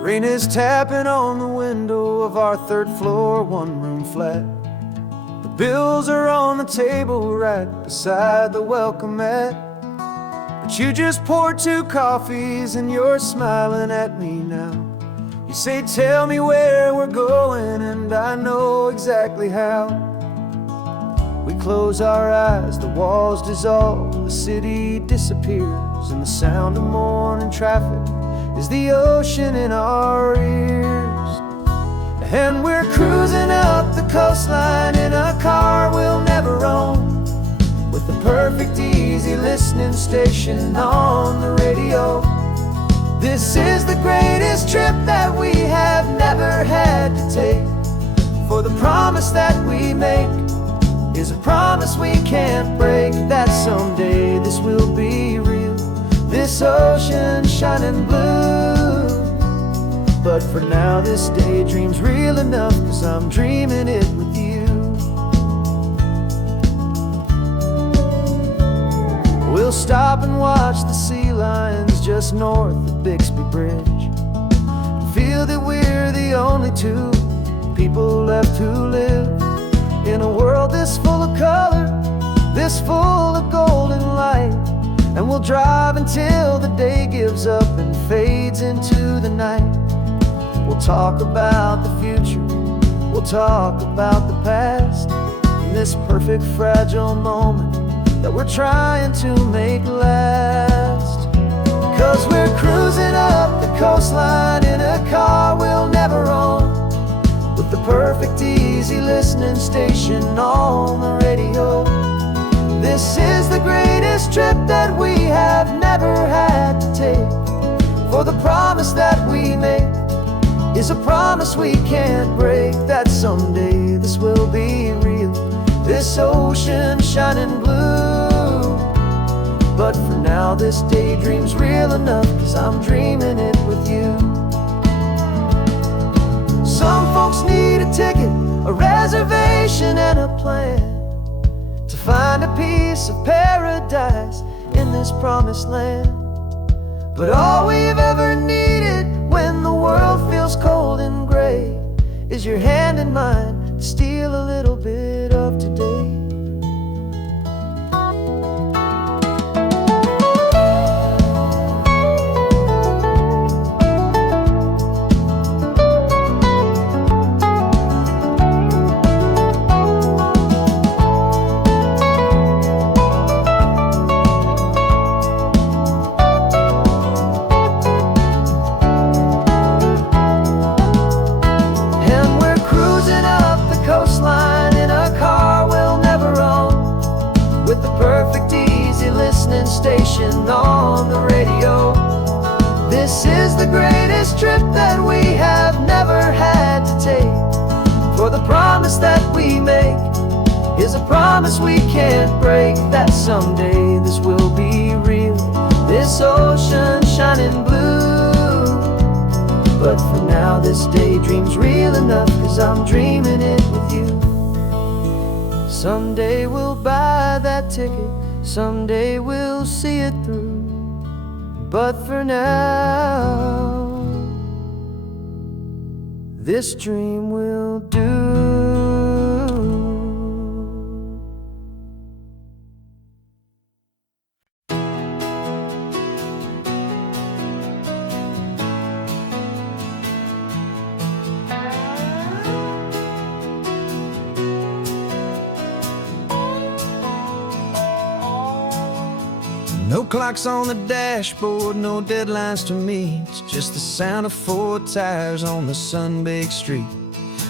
Rain is tapping on the window of our third floor, one-room flat. The bills are on the table right beside the welcome mat. But you just poured 2 coffees and you're smiling at me now. You say, tell me where we're going, and I know exactly how. We close our eyes, the walls dissolve, the city disappears, and the sound of morning traffic is the ocean in our ears. And we're cruising up the coastline in a car we'll never own, with the perfect easy listening station on the radio. This is the greatest trip that we have never had to take, for the promise that we make is a promise we can't break, that someday this will be real, this ocean shining blue. But for now this daydream's real enough, 'cause I'm dreaming it with you. We'll stop and watch the sea lions just north of Bixby Bridge, and feel that we're the only 2 people left who live in a world this full of color, this full of golden light. And we'll drive until the day gives up and fades into the night. We'll talk about the future, we'll talk about the past, in this perfect fragile moment that we're trying to make last. 'Cause we're cruising up the coastline in a car we'll never own, with the perfect easy listening station on the radio. This is the greatest trip that we have never had to take, for the promise that we make is a promise we can't break, that someday this will be real, this ocean shining blue. But for now this daydream's real enough, 'cause I'm dreaming it with you. Some folks need a ticket, a reservation and a plan, to find a piece of paradise in this promised land. But all we've ever needed when the world feels cold and gray is your hand in mine to steal a little bit of today. Station on the radio. This is the greatest trip that we have never had to take, for the promise that we make is a promise we can't break, that someday this will be real, this ocean shining blue. But for now this daydream's real enough, 'cause I'm dreaming it with you. Someday we'll buy that ticket, someday we'll see it through, but for now this dream will do. No clocks on the dashboard, no deadlines to meet, just the sound of 4 tires on the sun-baked street.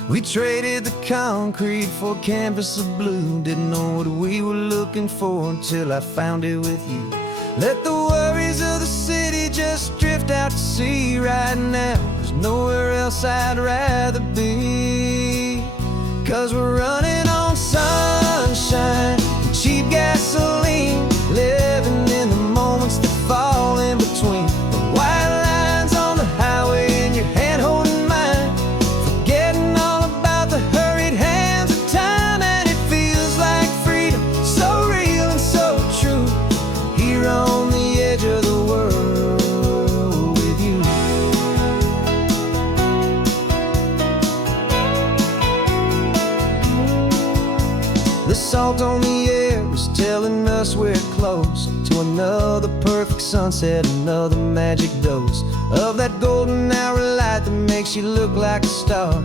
We traded the concrete for a canvas of blue, didn't know what we were looking for until I found it with you. Let the worries of the city just drift out to sea right now. There's nowhere else I'd rather be, 'cause we're running on sunshine and cheap gasoline, living in the moments that fall in between the white lines on the highway and your hand holding mine, forgetting all about the hurried hands of time. And it feels like freedom, so real and so true, here on the edge of the world with you. The salt on the air is telling us we're close to another perfect sunset, another magic dose of that golden hour light that makes you look like a star,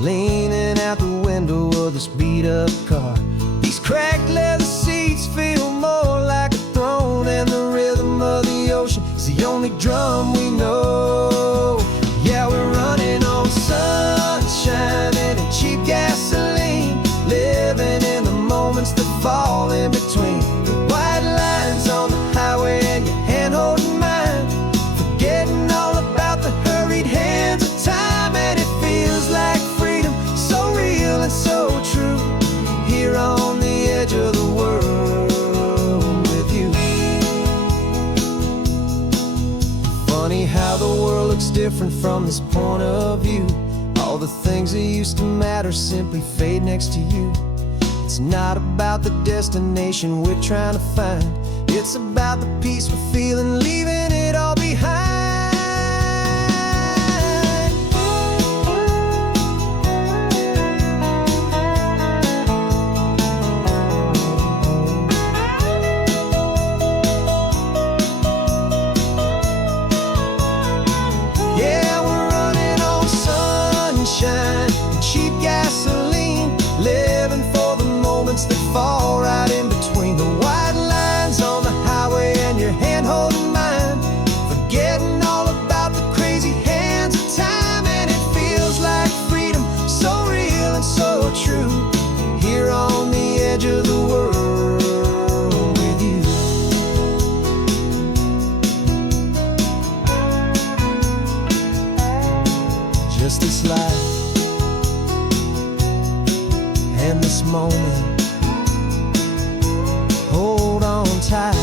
leaning out the window of this beat-up car. These cracked leather seats feel more like a throne, and the rhythm of the ocean is the only drum we know. Yeah, we're running on sunshine and cheap gasoline, living in the moments that fall in between the white lines on the highway and your hand holding mine, forgetting all about the hurried hands of time. And it feels like freedom, so real and so true, here on the edge of the world with you. Funny how the world looks different from this point of view. All the things that used to matter simply fade next to you. It's not about the destination we're trying to find, it's about the peace we're feeling, leaving it all behind. Yeah, we're running on sunshine and cheap gasoline, living for the moments that fall right in between the white lines on the highway and your hand holding mine, forgetting all about the crazy hands of time. And it feels like freedom, so real and so true, here on the edge of the world with you. Just this life and this moment, hold on tight,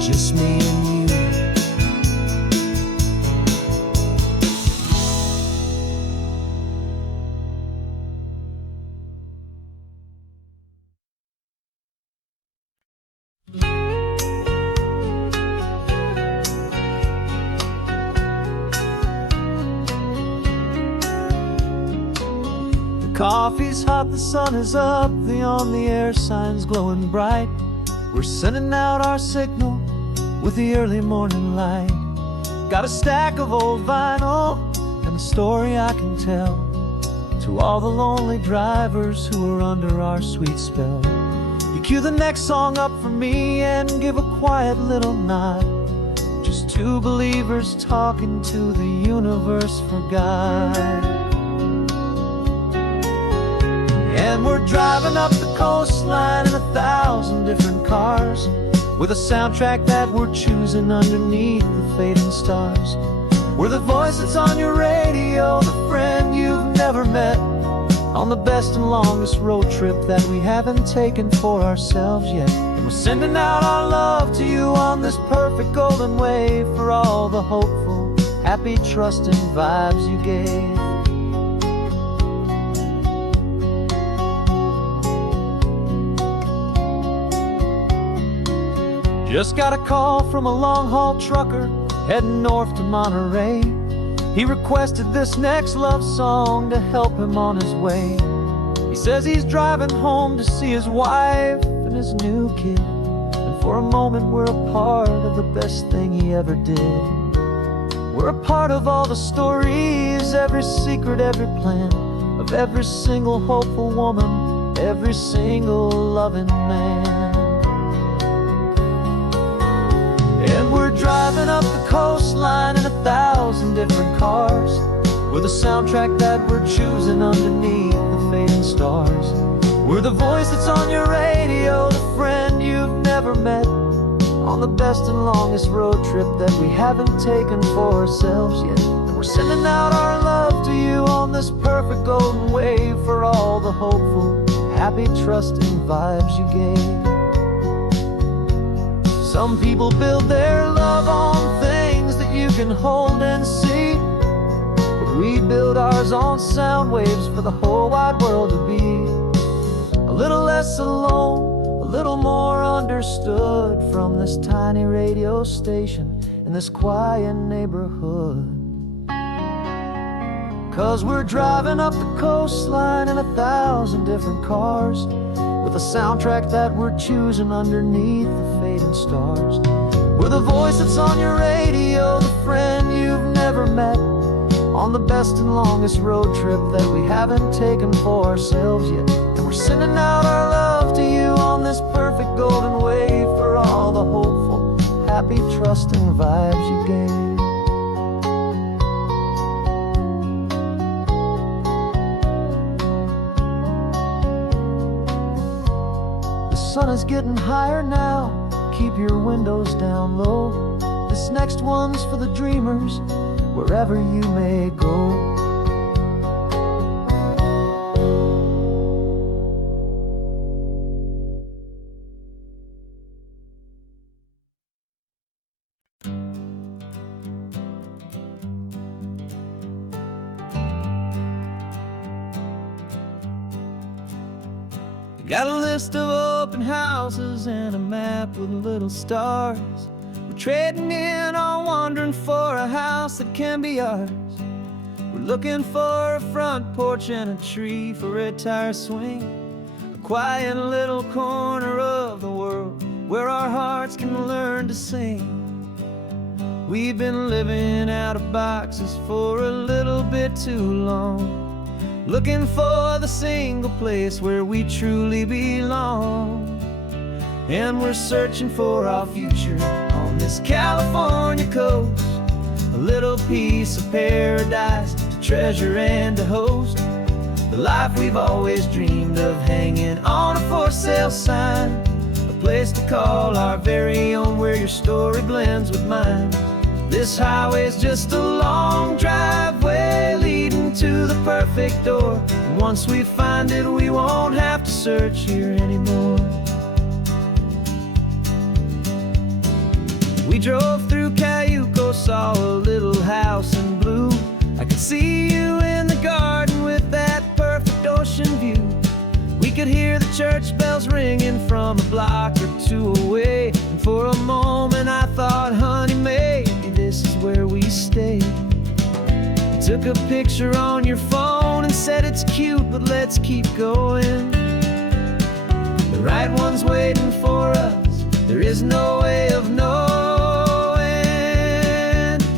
just me and you. Coffee's hot, the sun is up, the on the air sign's glowing bright. We're sending out our signal with the early morning light. Got a stack of old vinyl and a story I can tell to all the lonely drivers who are under our sweet spell. You cue the next song up for me and give a quiet little nod, just two believers talking to the universe for God. And we're driving up the coastline in 1,000 different cars, with a soundtrack that we're choosing underneath the fading stars. We're the voice that's on your radio, the friend you've never met, on the best and longest road trip that we haven't taken for ourselves yet. And we're sending out our love to you on this perfect golden wave, for all the hopeful, happy, trusting vibes you gave. Just got a call from a long-haul trucker heading north to Monterey. He requested this next love song to help him on his way. He says he's driving home to see his wife and his new kid, and for a moment we're a part of the best thing he ever did. We're a part of all the stories, every secret, every plan, of every single hopeful woman, every single loving man. And we're driving up the coastline in 1,000 different cars, with a soundtrack that we're choosing underneath the fading stars. We're the voice that's on your radio, the friend you've never met, on the best and longest road trip that we haven't taken for ourselves yet. And we're sending out our love to you on this perfect golden wave, for all the hopeful, happy, trusting vibes you gave. Some people build their love on things that you can hold and see, but we build ours on sound waves for the whole wide world to be a little less alone, a little more understood, from this tiny radio station in this quiet neighborhood. 'Cause we're driving up the coastline in 1,000 different cars, with a soundtrack that we're choosing underneath the fading stars. We're the voice that's on your radio, the friend you've never met, on the best and longest road trip that we haven't taken for ourselves yet. And we're sending out our love to you on this perfect golden wave, for all the hopeful, happy, trusting vibes you gave. The sun is getting higher now, keep your windows down low. This next one's for the dreamers, wherever you may go. Got a list of open houses and a map with little stars. We're trading in our wandering for a house that can be ours. We're looking for a front porch and a tree for a tire swing, a quiet little corner of the world where our hearts can learn to sing. We've been living out of boxes for a little bit too long, looking for the single place where we truly belong. And we're searching for our future on this California coast, a little piece of paradise to treasure and to host, the life we've always dreamed of, hanging on a for sale sign, a place to call our very own, where your story blends with mine. This highway's just a long driveway leading to the perfect door, and once we find it, we won't have to search here anymore. We drove through Cayuco, saw a little house in blue. I could see you in the garden with that perfect ocean view. We could hear the church bells ringing from a block or two away, and for a moment I thought, honey, maybe this is where we stay. You took a picture on your phone and said it's cute, but let's keep going. The right one's waiting for us, there is no way of knowing,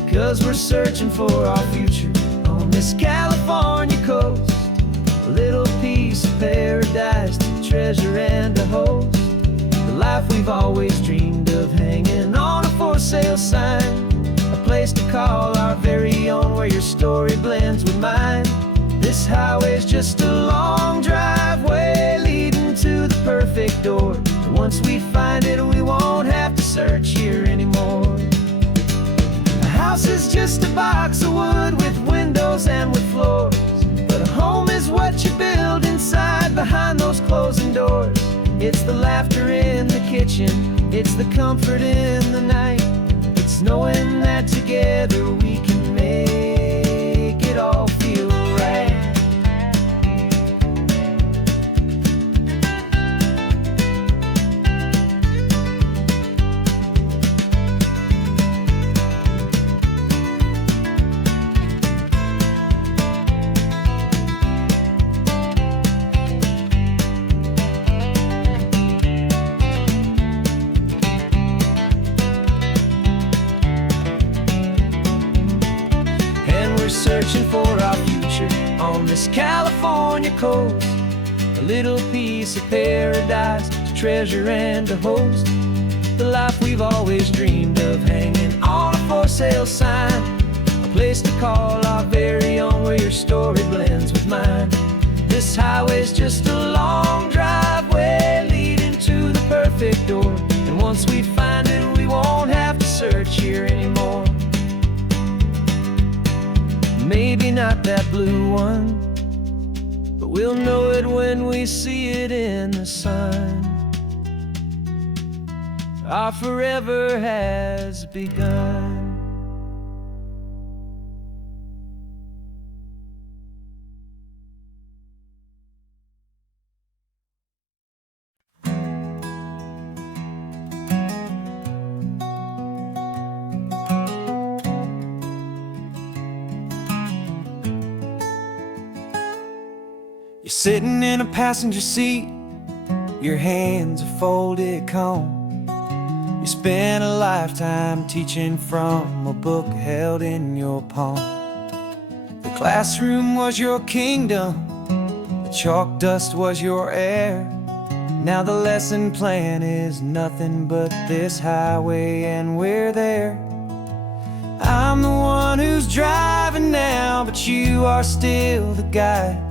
'cause we're searching for our future on this California coast, a little piece of paradise to treasure and to host, the life we've always dreamed of, hanging on a for sale sign, a place to call our very own, where your story blends with mine. This highway's just a long driveway leading to the perfect door, and once we find it, we won't have to search here anymore. A house is just a box of wood with windows and with floors, but a home is what you build inside behind those closing doors. It's the laughter in the kitchen, it's the comfort in the night, it's knowing that together we can make it all feel right. Searching for our future on this California coast, a little piece of paradise to treasure and to host, the life we've always dreamed of, hanging on a for sale sign, a place to call our very own, where your story blends with mine. This highway's just a long driveway leading to the perfect door, and once we find it, we won't have to search here anymore. Maybe not that blue one, but we'll know it when we see it in the sun. Our forever has begun. You're sitting in a passenger seat, your hands are folded calm. You spent a lifetime teaching from a book held in your palm. The classroom was your kingdom, the chalk dust was your air. Now the lesson plan is nothing but this highway and we're there. I'm the one who's driving now, but you are still the guide,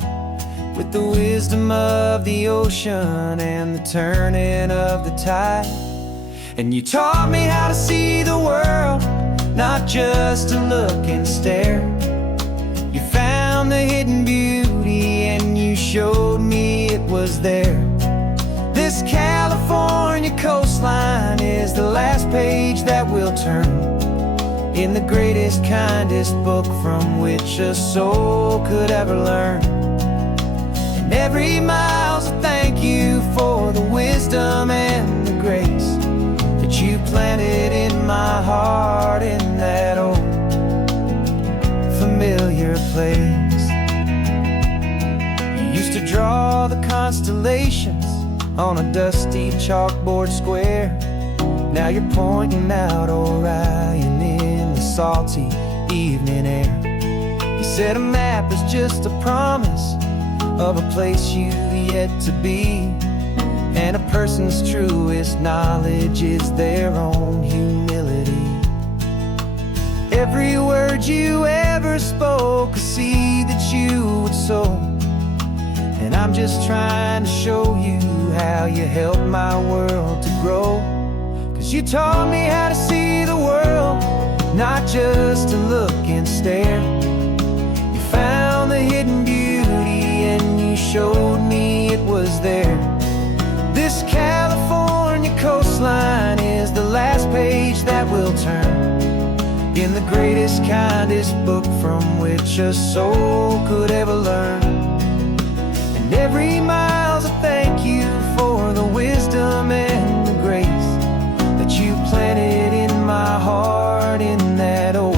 with the wisdom of the ocean and the turning of the tide. And you taught me how to see the world, not just to look and stare. You found the hidden beauty and you showed me it was there. This California coastline is the last page that we'll turn in the greatest, kindest book from which a soul could ever learn. And every mile's a thank you for the wisdom and the grace that you planted in my heart in that old familiar place. You used to draw the constellations on a dusty chalkboard square. Now you're pointing out Orion in the salty evening air. You said a map is just a promise of a place you've yet to be, and a person's truest knowledge is their own humility. Every word you ever spoke, a seed that you would sow, and I'm just trying to show you how you helped my world to grow. 'Cause you taught me how to see the world, not just to look and stare. You found the hidden beauty and you showed me it was there. This California coastline is the last page that we'll turn in the greatest, kindest book from which a soul could ever learn. And every mile's a thank you for the wisdom and the grace that you planted in my heart in that old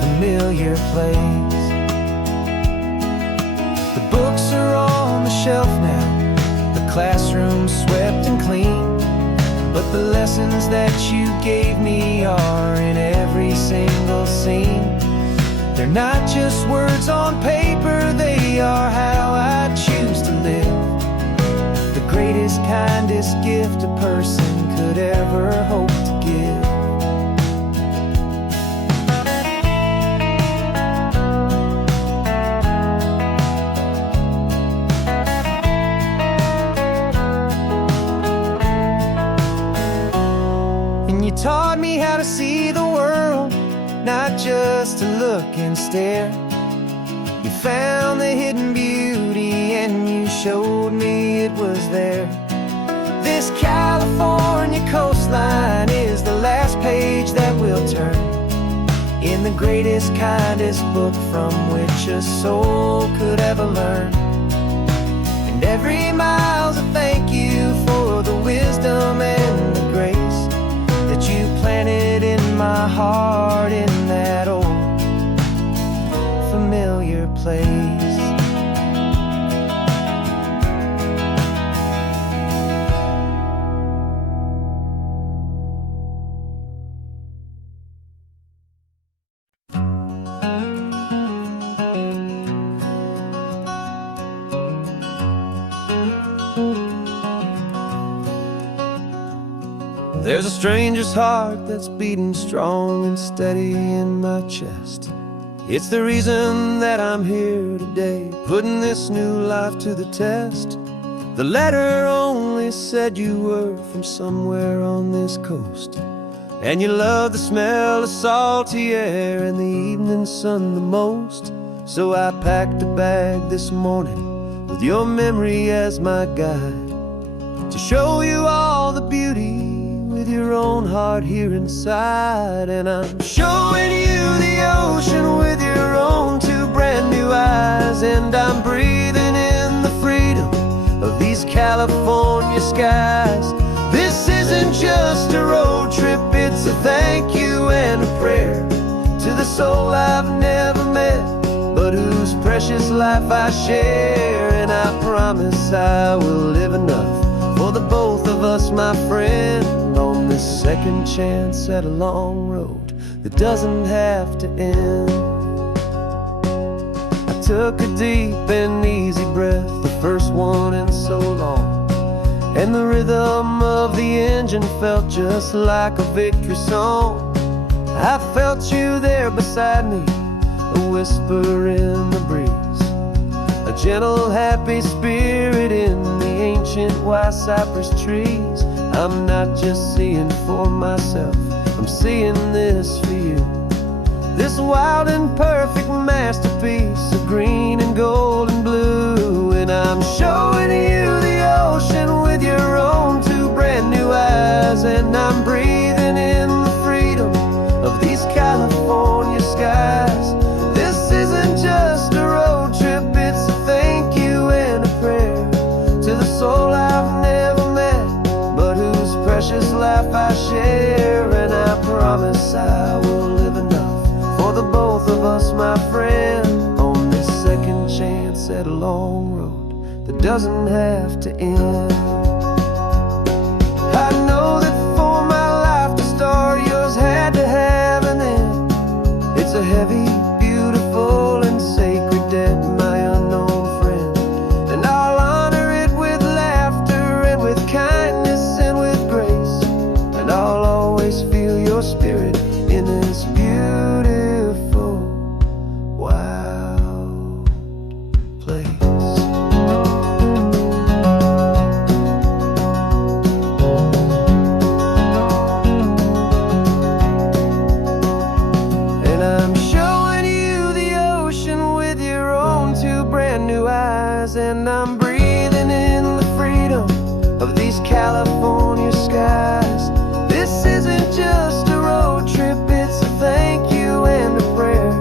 familiar place. The books are on the shelf now, the classroom swept and clean, but the lessons that you gave me are in every single scene. They're not just words on paper, they are how I choose to live. The greatest, kindest gift a person could ever hope to give. And you taught me how to see the world, not just to look and stare. You found the hidden beauty and you showed me it was there. This California coastline is the last page that we'll turn in the greatest, kindest book from which a soul could ever learn. And every mile's a thank you for the wisdom and the grace that you planted in my heart in that old familiar place. There's a stranger's heart that's beating strong and steady in my chest. It's the reason that I'm here today, putting this new life to the test. The letter only said you were from somewhere on this coast, and you love the smell of salty air and the evening sun the most. So I packed a bag this morning with your memory as my guide, to show you all the beauty with your own heart here inside. And I'm showing you the ocean with your own two brand new eyes, and I'm breathing in the freedom of these California skies. This isn't just a road trip, it's a thank you and a prayer to the soul I've never met, but whose precious precious life I share. And I promise I will live enough for the both of us, my friend, on this second chance at a long road that doesn't have to end. I took a deep and easy breath, the first one in so long, and the rhythm of the engine felt just like a victory song. I felt you there beside me, a whisper in the breeze, a gentle, happy spirit in the ancient white cypress trees. I'm not just seeing for myself, I'm seeing this for you. This wild and perfect masterpiece of green and gold and blue. And I'm showing you the ocean with your own two brand new eyes. And I'm breathing in the freedom of these California skies. This isn't just a road trip, it's a thank you and a prayer to the soul I've never met, but whose precious life I share. And I promise I will live enough for the both of us, my friend, on this second chance at a long road that doesn't have to end. I know that for my life to start, yours had to have an end. It's a heavy, beautiful, and sacred debt, my unknown friend. And I'll honor it with laughter and with kindness and with grace. And I'll always feel your spirit in this beautiful, wild place. And I'm showing you the ocean with your own two brand new eyes. And I'm breathing in the freedom of these California skies. This isn't just a road trip, it's a thank you and a prayer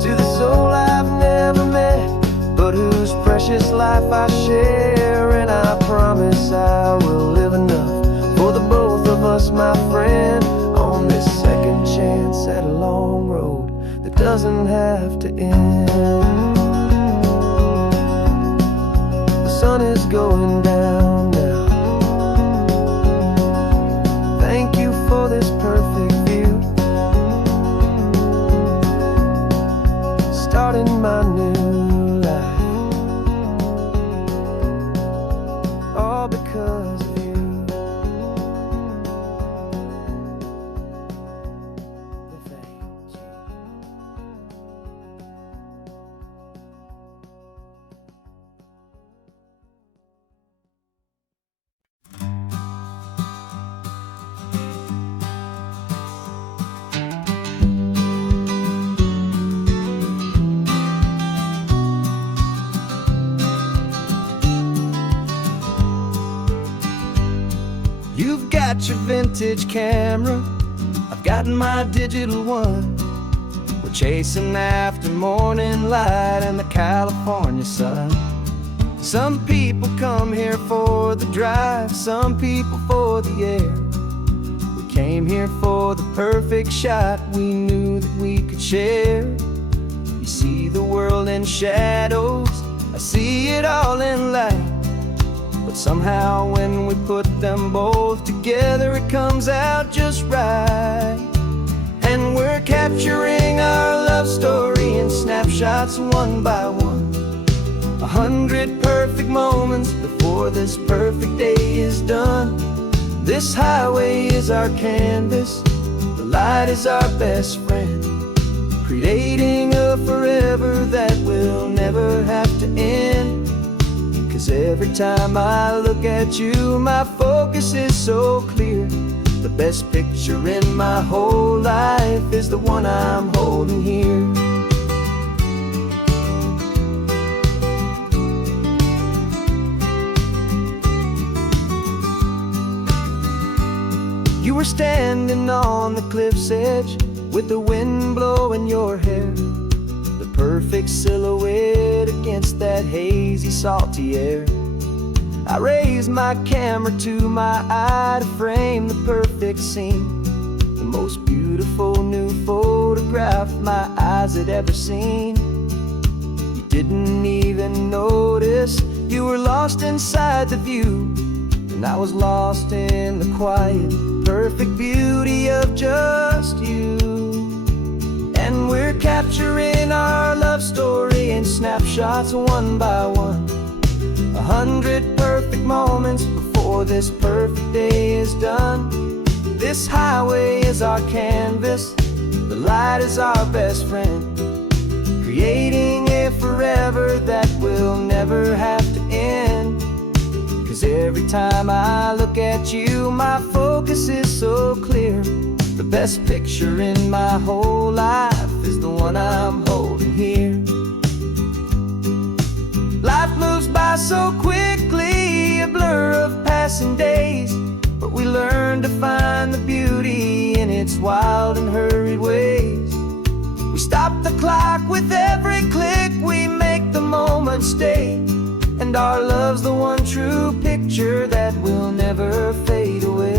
to the soul I've never met, but whose precious life I share. And I promise I will live enough for the both of us, my friend, on this second chance at a long road that doesn't have to end. The sun is going down now. Thank you for this perfect view, starting my new life, all because of you. Thank you. You've got your vintage camera, I've got my digital one. We're chasing after morning light and the California sun. Some people come here for the drive, some people for the air. We came here for the perfect shot we knew that we could share. You see the world in shadows, I see it all in light. But somehow when we put them both together, it comes out just right. And we're capturing our love story in snapshots one by one. 100 perfect moments before this perfect day is done. This highway is our canvas, the light is our best friend, creating a forever that will never have to end. 'Cause every time I look at you, my focus is so clear. The best picture in my whole life is the one I'm holding here. You were standing on the cliff's edge with the wind blowing your hair, the perfect silhouette against that hazy, salty air. I raised my camera to my eye to frame the perfect scene, the most beautiful new photograph my eyes had ever seen. You didn't even notice. You were lost inside the view, and I was lost in the quiet, perfect beauty of just you. And we're capturing our love story in snapshots one by one. 100 perfect moments before this perfect day is done. This highway is our canvas, the light is our best friend, creating a forever that will never have to end. 'Cause every time I look at you, my focus is so clear. The best picture in my whole life is the one I'm holding here. Life moves by so quickly, a blur of passing days, but we learn to find the beauty in its wild and hurried ways. We stop the clock with every click, we make the moment stay, and our love's the one true picture that will never fade away.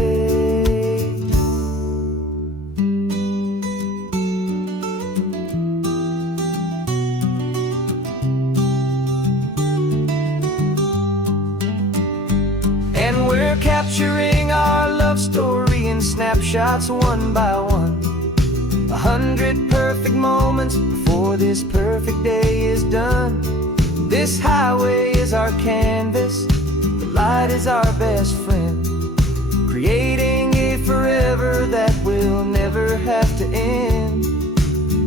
And we're capturing our love story in snapshots one by one. 100 perfect moments before this perfect day is done. This highway is our canvas, the light is our best friend, creating a forever that will never have to end.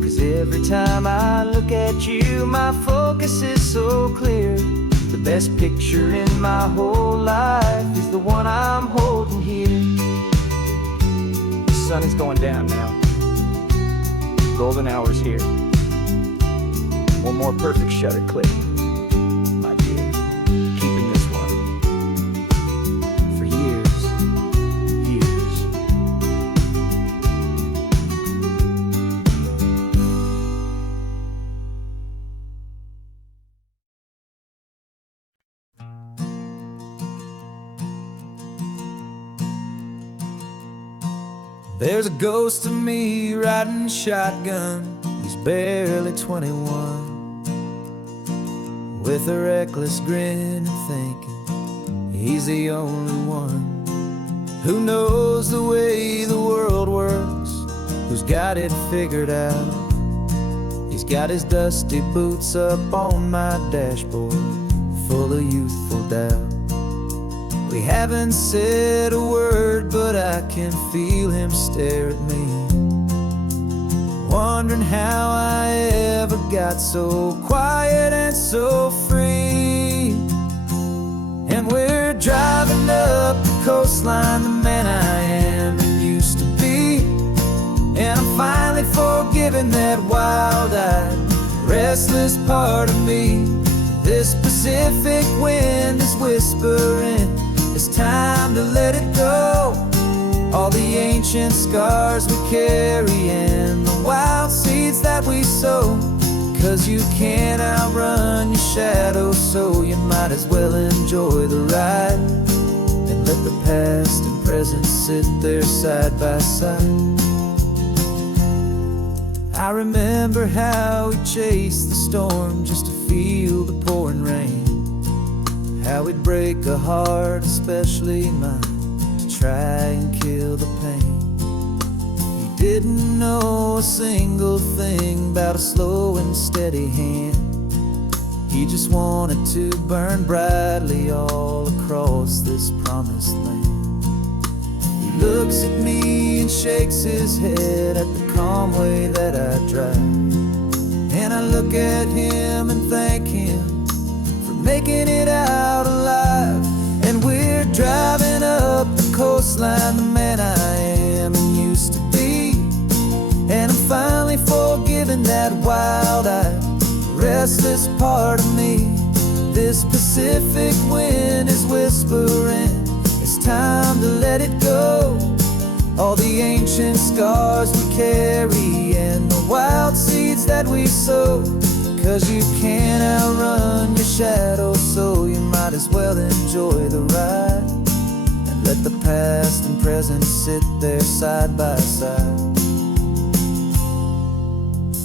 'Cause every time I look at you, my focus is so clear. The best picture in my whole life is the one I'm holding here. The sun is going down now. Golden hour's here. One more perfect shutter click, my dear. Keeping this one for years, years. There's a ghost of me riding shotgun. He's barely 21, with a reckless grin and thinking he's the only one who knows the way the world works, who's got it figured out. He's got his dusty boots up on my dashboard, full of youthful doubt. We haven't said a word, but I can feel him stare at me, wondering how I ever got so quiet and so free. And we're driving up the coastline, the man I am and used to be. And I'm finally forgiving that wild-eyed, restless part of me. This Pacific wind is whispering, it's time to let it go. All the ancient scars we carry and the wild seeds that we sow. 'Cause you can't outrun your shadow, so you might as well enjoy the ride and let the past and present sit there side by side. I remember how we chased the storm just to feel the pouring rain, how we'd break a heart, especially mine, to try and kill the pain. He didn't know a single thing about a slow and steady hand. He just wanted to burn brightly all across this promised land. He looks at me and shakes his head at the calm way that I drive, and I look at him and thank him making it out alive. And we're driving up the coastline, the man I am and used to be. And I'm finally forgiving that wild-eyed, restless part of me. This Pacific wind is whispering, it's time to let it go. All the ancient scars we carry and the wild seeds that we sow. 'Cause you can't outrun your shadow, so you might as well enjoy the ride and let the past and present sit there side by side.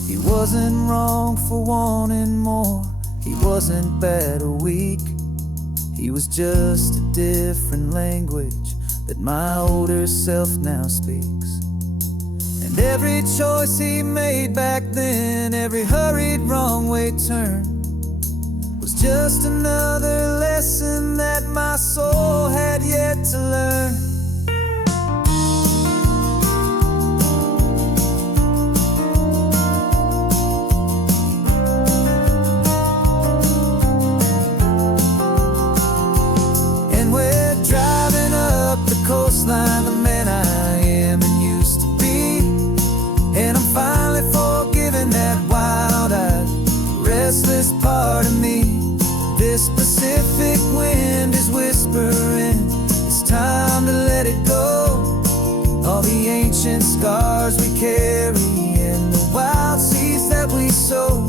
He wasn't wrong for wanting more, wasn't bad or weak. He was just a different language that my older self now speaks. And every choice he made back then, every hurried wrong way turn, was just another lesson that my soul had yet to learn. And we're driving up the coastline, the man I am and used to be. And I'm finally forgiving that wild-eyed, restless part of me. This Pacific wind is whispering, it's time to let it go. All the ancient scars we carry and the wild seeds that we sow.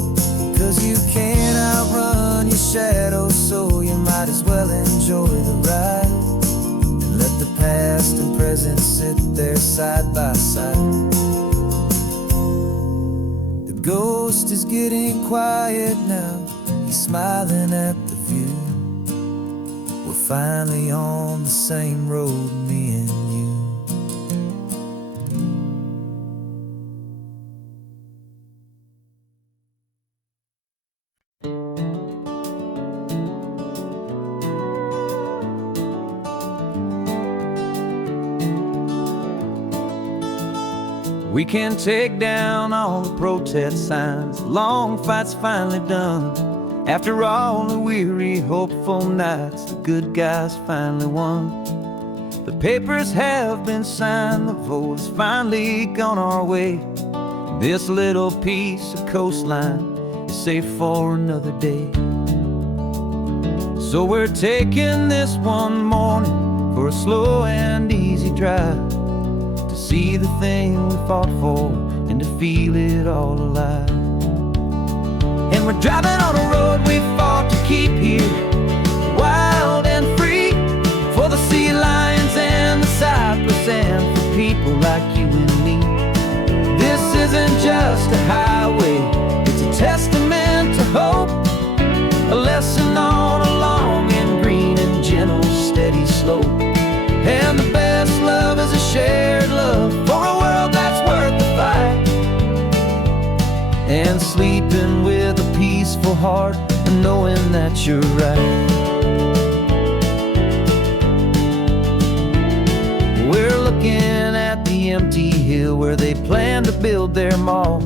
'Cause you can't outrun your shadow, so you might as well enjoy the ride. And let the past and present sit there side by side. The ghost is getting quiet now, he's smiling at the view. We're finally on the same road, me and you. We can take down all the protest signs, long fight's finally done. After all the weary, hopeful nights, the good guys finally won. The papers have been signed, the vote has finally gone our way. This little piece of coastline is safe for another day. So we're taking this one morning for a slow and easy drive, to see the thing we fought for and to feel it all alive. And we're driving on a road we fought to keep here, wild and free, for the sea lions and the cypress and for people like you and me. This isn't just a highway, it's a testament to hope, a lesson on a long and green and gentle steady slope. And the best love is a shared love for a world that's worth the fight. And sleeping with a peaceful heart and knowing that you're right. We're looking at the empty hill where they plan to build their mall.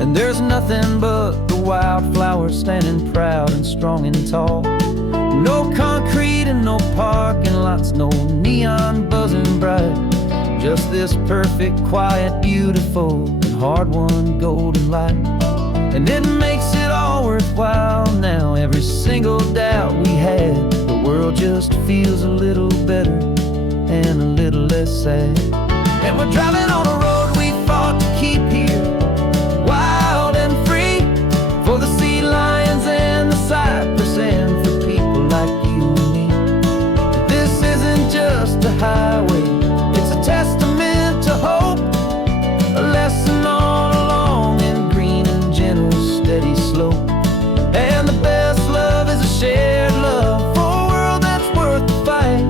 And there's nothing but the wildflowers standing proud and strong and tall. No concrete and no parking lots, no neon buzzing bright. Just this perfect, quiet, beautiful, and hard-won golden light. And it makes it all worthwhile now, every single doubt we had. The world just feels a little better and a little less sad. And we're driving on a road we fought to keep here, wild and free, for the sea lions and the cypress and for people like you and me. This isn't just a highway, it's a testament to hope, a lesson on a long and green and gentle steady slope. And the best love is a shared love for a world that's worth the fight.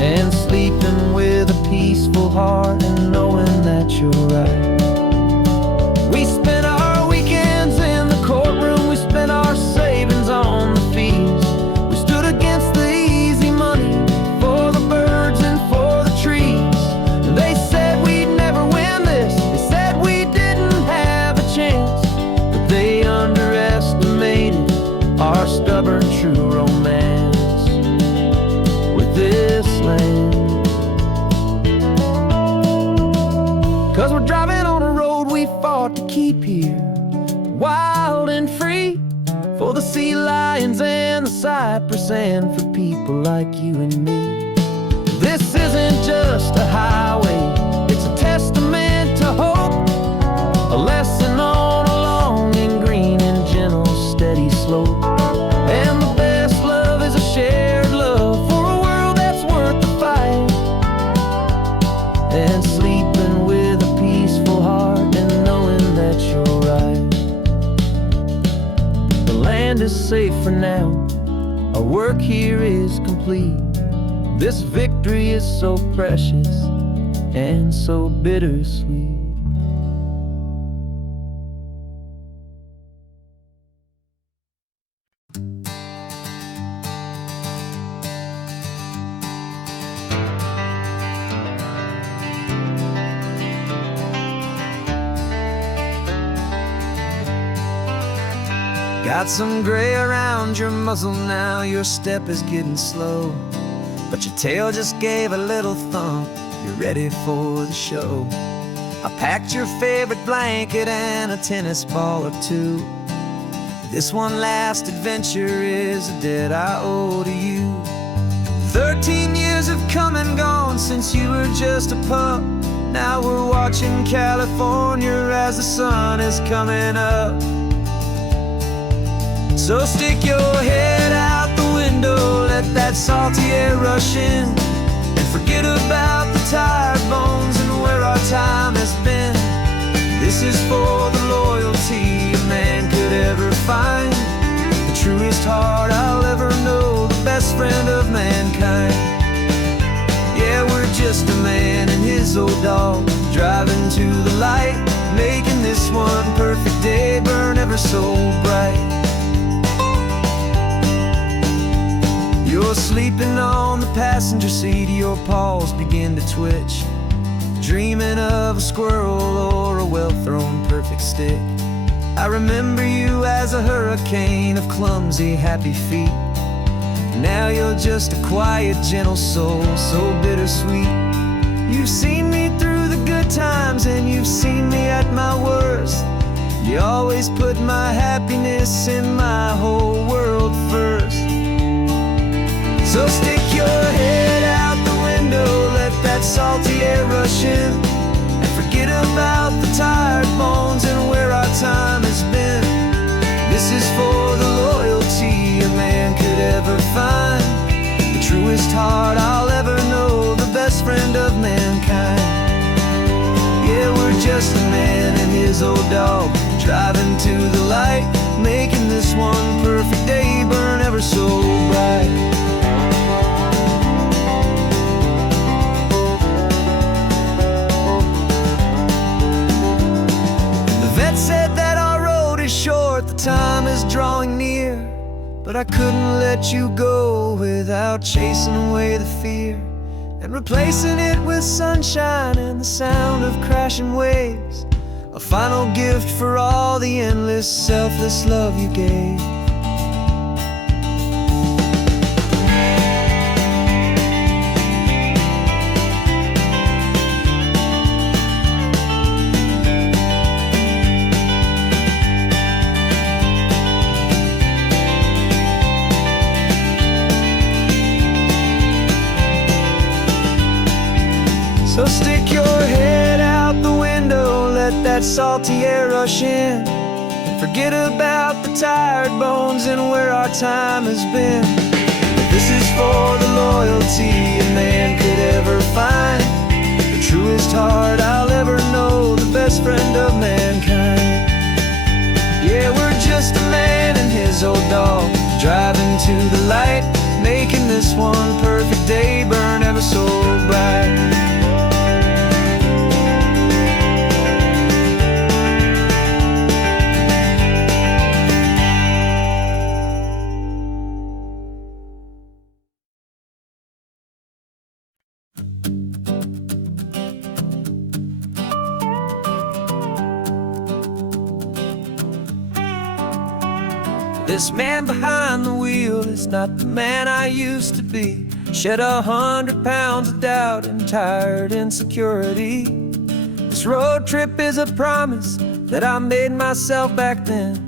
And sleeping with a peaceful heart and knowing that you're right. We spent our weekends in the courtroom, we spent our savings on the fees. We stood against the easy money for the birds and for the trees. They said we'd never win this, they said we didn't have a chance, but they underestimated our stubborn true romance with this land. 'Cause we're driving on a road we fought to keep here, wild and free, for the sea lions and the cypress and for people like you and me. This isn't just a highway, it's a testament to hope, a lesson on a long and green and gentle steady slope. And the best love is a shared love for a world that's worth the fight. And sleeping with a peaceful heart and knowing that you're right. for now. Our work here is complete. This victory is so precious and so bittersweet. Got some gray around your muzzle now, your step is getting slow, but your tail just gave a little thump, you're ready for the show. I packed your favorite blanket and a tennis ball or two. This one last adventure is a debt I owe to you. 13 years have come and gone since you were just a pup. Now we're watching California as the sun is coming up. So stick your head out the window, let that salty air rush in, and forget about the tired bones and where our time has been. This is for the loyalty a man could ever find, the truest heart I'll ever know, the best friend of mankind. Yeah, we're just a man and his old dog, driving to the light, making this one perfect day burn ever so bright. You're sleeping on the passenger seat, your paws begin to twitch, dreaming of a squirrel or a well-thrown perfect stick. I remember you as a hurricane of clumsy, happy feet. Now you're just a quiet, gentle soul, so bittersweet. You've seen me through the good times and you've seen me at my worst. You always put my happiness in my whole world first. So stick your head out the window, let that salty air rush in, and forget about the tired bones and where our time has been. This is for the loyalty a man could ever find, the truest heart I'll ever know, the best friend of mankind. Yeah, we're just a man and his old dog, driving to the light, making this one perfect day burn ever so bright. Said that our road is short, the time is drawing near, but I couldn't let you go without chasing away the fear and replacing it with sunshine and the sound of crashing waves, a final gift for all the endless, selfless love you gave. So stick your head out the window, let that salty air rush in, and forget about the tired bones and where our time has been. This is for the loyalty a man could ever find, the truest heart I'll ever know, the best friend of mankind. Yeah, we're just a man and his old dog, driving to the light, making this one perfect day burn ever so bright. This man behind the wheel is not the man I used to be. Shed 100 pounds of doubt and tired insecurity. This road trip is a promise that I made myself back then,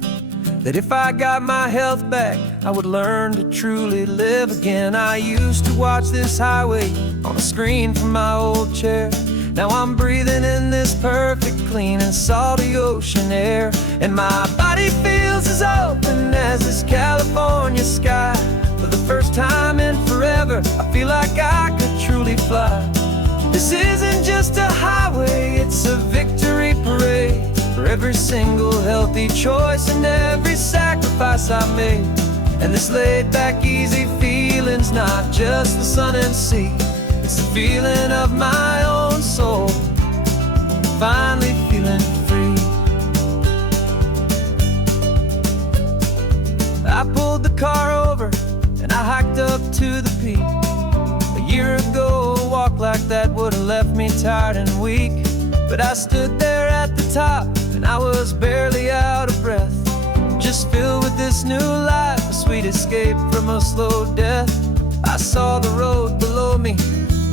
that if I got my health back, I would learn to truly live again. I used to watch this highway on a screen from my old chair. Now I'm breathing in this perfect, clean and salty ocean air, and my body feels as open as this California sky. For the first time in forever, I feel like I could truly fly. This isn't just a highway, it's a victory parade for every single healthy choice and every sacrifice I made. And this laid back, easy feeling's not just the sun and sea. It's the feeling of my own soul, finally feeling free. I pulled the car over and I hiked up to the peak. A year ago, a walk like that would've left me tired and weak. But I stood there at the top and I was barely out of breath, just filled with this new life, a sweet escape from a slow death. I saw the road below me,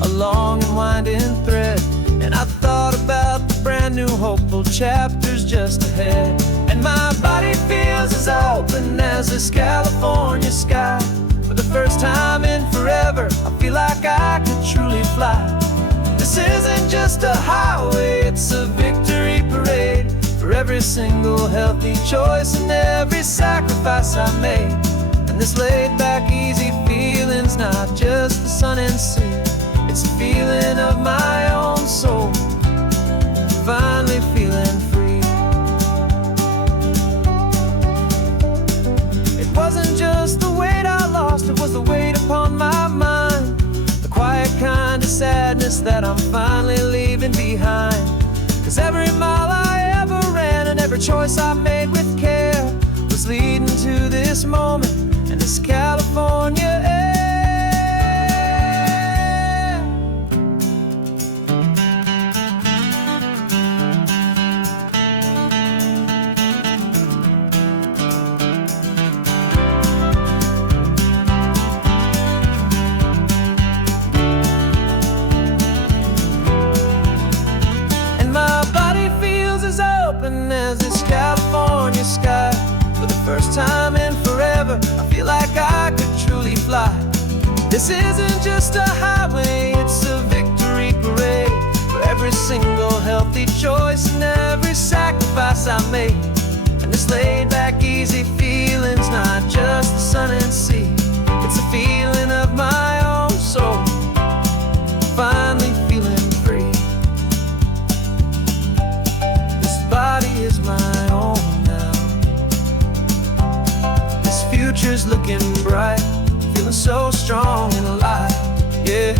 a long and winding thread, and I thought about the brand new hopeful chapters just ahead. And my body feels as open as this California sky. For the first time in forever, I feel like I could truly fly. This isn't just a highway, it's a victory parade for every single healthy choice and every sacrifice I made. And this laid back, easy feeling's not just the sun and sea. It's a feeling of my own soul, finally feeling free. It wasn't just the weight I lost, it was the weight upon my mind, the quiet kind of sadness that I'm finally leaving behind. 'Cause every mile I ever ran and every choice I made with care was leading to this moment and this California air. As this California sky, for the first time in forever, I feel like I could truly fly. This isn't just a highway, it's a victory parade for every single healthy choice and every sacrifice I made. And this laid back, easy feeling's not just the sun and sea. It's a feeling of my own soul, finally feeling free. Body is my own now. This future's looking bright, feeling so strong and alive. Yeah,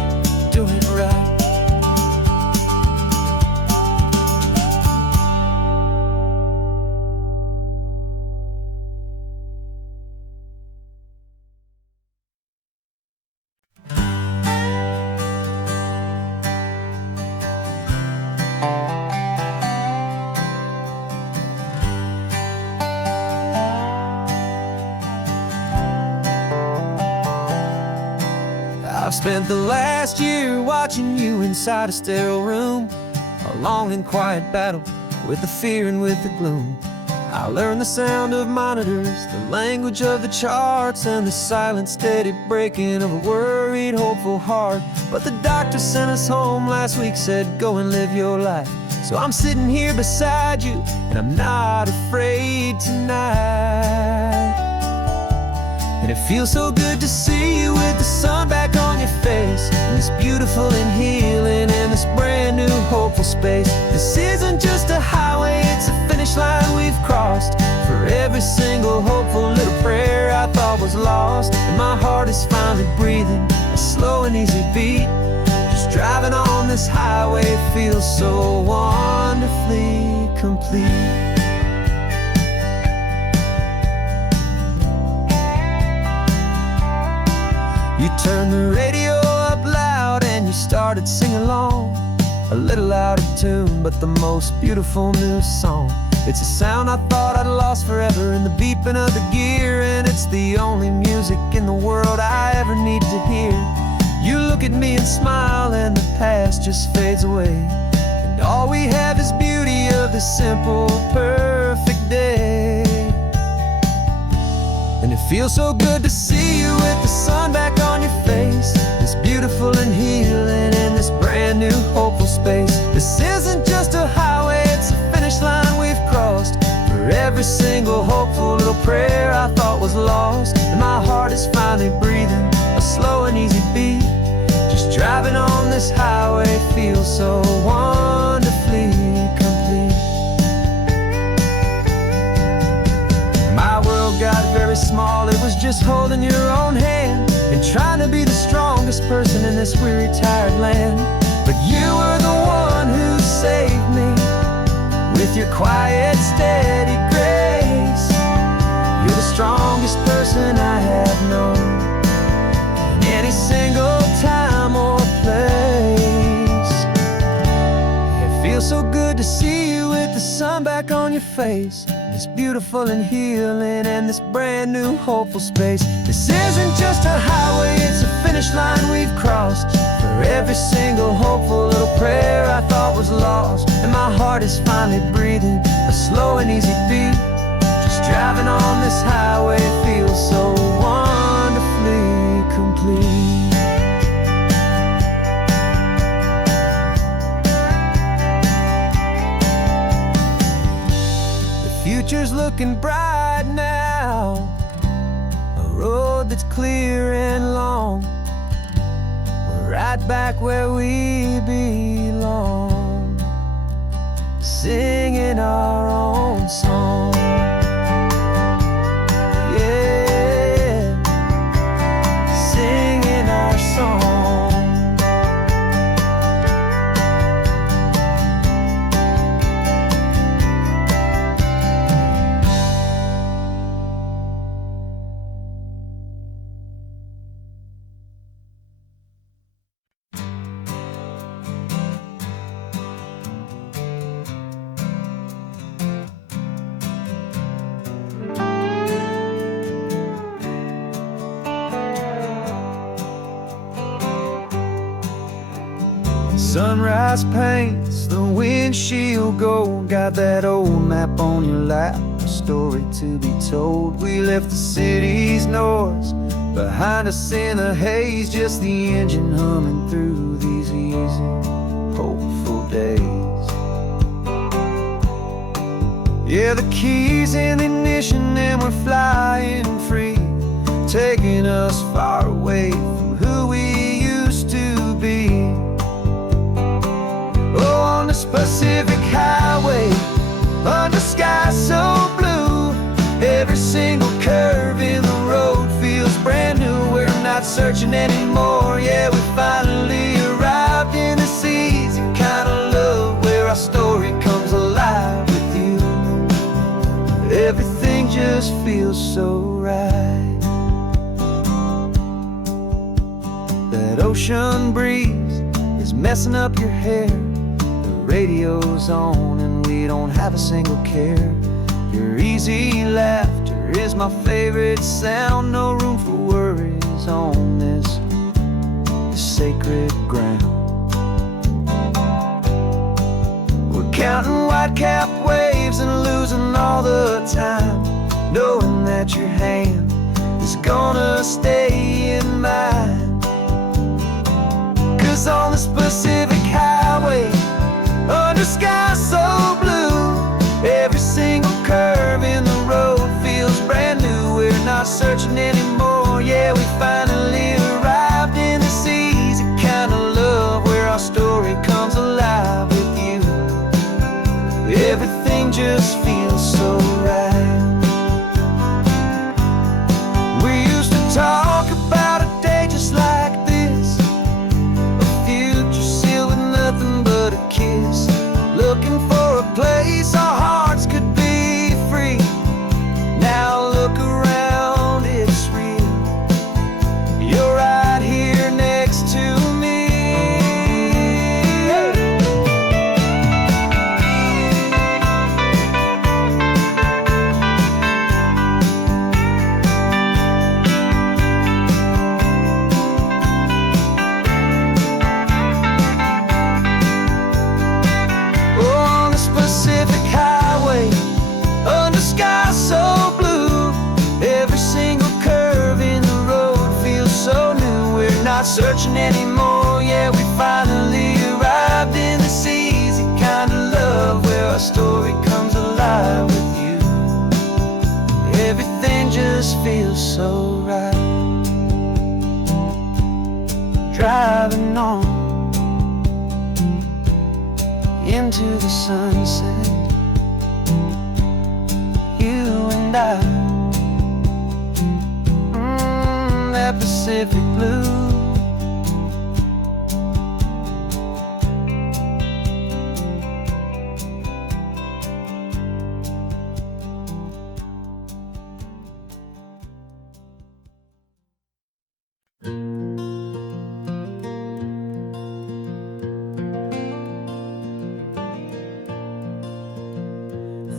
doing right. I've spent the last year watching you inside a sterile room, a long and quiet battle with the fear and with the gloom. I learned the sound of monitors, the language of the charts, and the silent steady breaking of a worried, hopeful heart. But the doctor sent us home last week, said go and live your life. So I'm sitting here beside you and I'm not afraid tonight. And it feels so good to see you with the sun back on your face, and this beautiful and healing in this brand new hopeful space. This isn't just a highway, it's a finish line we've crossed for every single hopeful little prayer I thought was lost. And my heart is finally breathing a slow and easy beat. Just driving on this highway feels so wonderfully complete. You turned the radio up loud and you started singing along, a little out of tune, but the most beautiful new song. It's a sound I thought I'd lost forever in the beeping of the gear, and it's the only music in the world I ever need to hear. You look at me and smile and the past just fades away, and all we have is beauty of this simple, perfect day. And it feels so good to see you with the sun back on your face, this beautiful and healing in this brand new hopeful space. This isn't just a highway, it's a finish line we've crossed for every single hopeful little prayer I thought was lost. And my heart is finally breathing a slow and easy beat. Just driving on this highway feels so wonderfully complete. My world got very small, it was just holding your own hand and trying to be the strongest person in this weary, tired land. But you were the one who saved me with your quiet, steady grace. You're the strongest person I have known in any single time or place. It feels so good to see you with the sun back on your face. This beautiful and healing and this brand new hopeful space. This isn't just a highway, it's a finish line we've crossed. For every single hopeful little prayer I thought was lost. And my heart is finally breathing a slow and easy beat. Just driving on this highway feels so wonderfully complete. Future's looking bright now, a road that's clear and long. We're right back where we belong, singing our own song. Yeah, singing our song. Sunrise paints the windshield gold. Got that old map on your lap, a story to be told. We left the city's noise behind us in the haze, just the engine humming through these easy, hopeful days. Yeah, the keys in the ignition and we're flying free, taking us far away from who we used to be. Oh, on this Pacific highway, under sky so blue, every single curve in the road feels brand new. We're not searching anymore, yeah, we finally arrived in this easy kind of love where our story comes alive with you. Everything just feels so right. That ocean breeze is messing up your hair, radio's on and we don't have a single care. Your easy laughter is my favorite sound. No room for worries on this sacred ground. We're counting white-cap waves and losing all the time, knowing that your hand is gonna stay in mine. 'Cause on this Pacific highway, under sky so blue, every single curve in the road feels brand new. We're not searching anymore, yeah, we finally arrived in this easy kind of love where our story comes alive with you. Everything just feels so right. We used to talk about a day just like this, a future sealed with nothing but a kiss, looking for a place our hearts could be free. Now look around, it's real. You're right here next to me. Under sky so blue, every single curve in the road feels so new. We're not searching anymore, yeah, we finally arrived in this easy kind of love where our story comes alive with you. Everything just feels so right. Driving on into the sunset, you and I. that Pacific blue.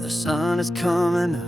The sun is coming up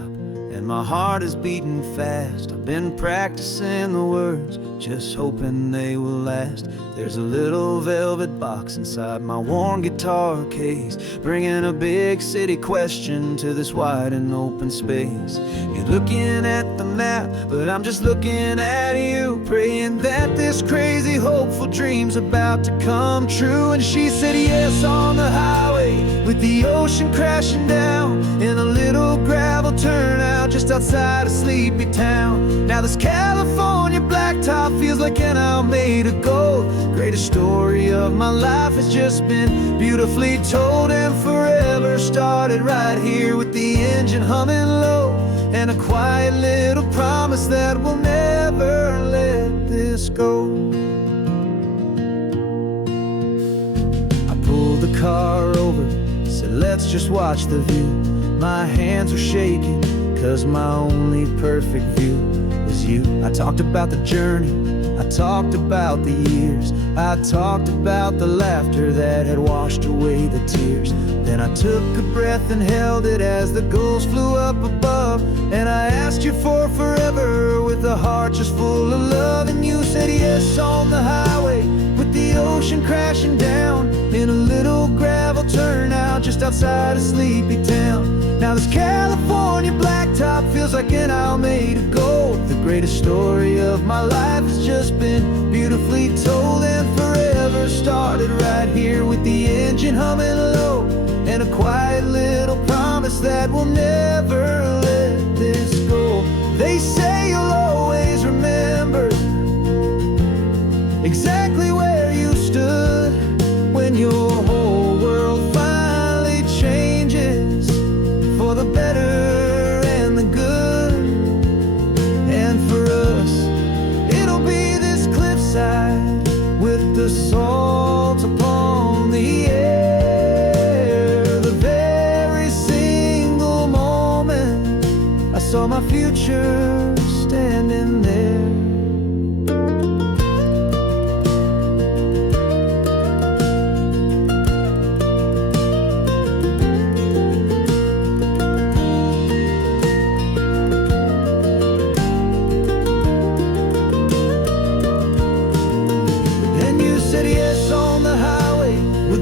and my heart is beating fast. I've been practicing the words, just hoping they will last. There's a little velvet box inside my worn guitar case, bringing a big city question to this wide and open space. You're looking at the map, but I'm just looking at you, praying that this crazy hopeful dream's about to come true. And she said yes on the highway, with the ocean crashing down, in a little gravel turnout just outside of sleepy town. Now this California blacktop feels like an owl made of gold. Greatest story of my life has just been beautifully told, and forever started right here with the engine humming low, and a quiet little promise that we'll never let this go. I pulled the car over, said let's just watch the view. My hands were shaking, cause my only perfect view was you. I talked about the journey, I talked about the years, I talked about the laughter that had washed away the tears. Then I took a breath and held it as the gulls flew up above, and I asked you for forever with a heart just full of love. And you said yes on the highway, with the ocean crashing down, in a little gravel turnout just outside of sleepy town. Now this California blacktop feels like an owl made of gold. The greatest story of my life has just been beautifully told, and forever started right here with the engine humming low, and a quiet little promise that we'll never let this go. They say you'll always remember exactly where you stood when your whole world finally changes for the better and the good. And for us, it'll be this cliffside with the salt upon the air. The very single moment I saw my future standing there.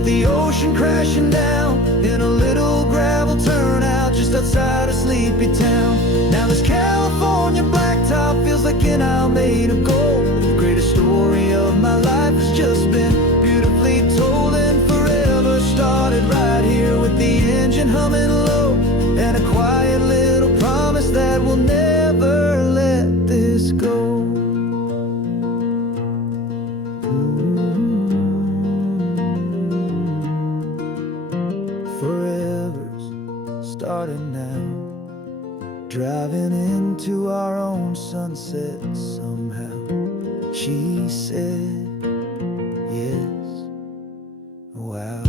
The ocean crashing down, in a little gravel turnout just outside of sleepy town. Now this California blacktop feels like an owl made of gold. The greatest story of my life has just been beautifully told, and forever started right here with the engine humming low, and a quiet little promise that we'll never let this go. Forever's started now, driving into our own sunset somehow. She said yes, wow.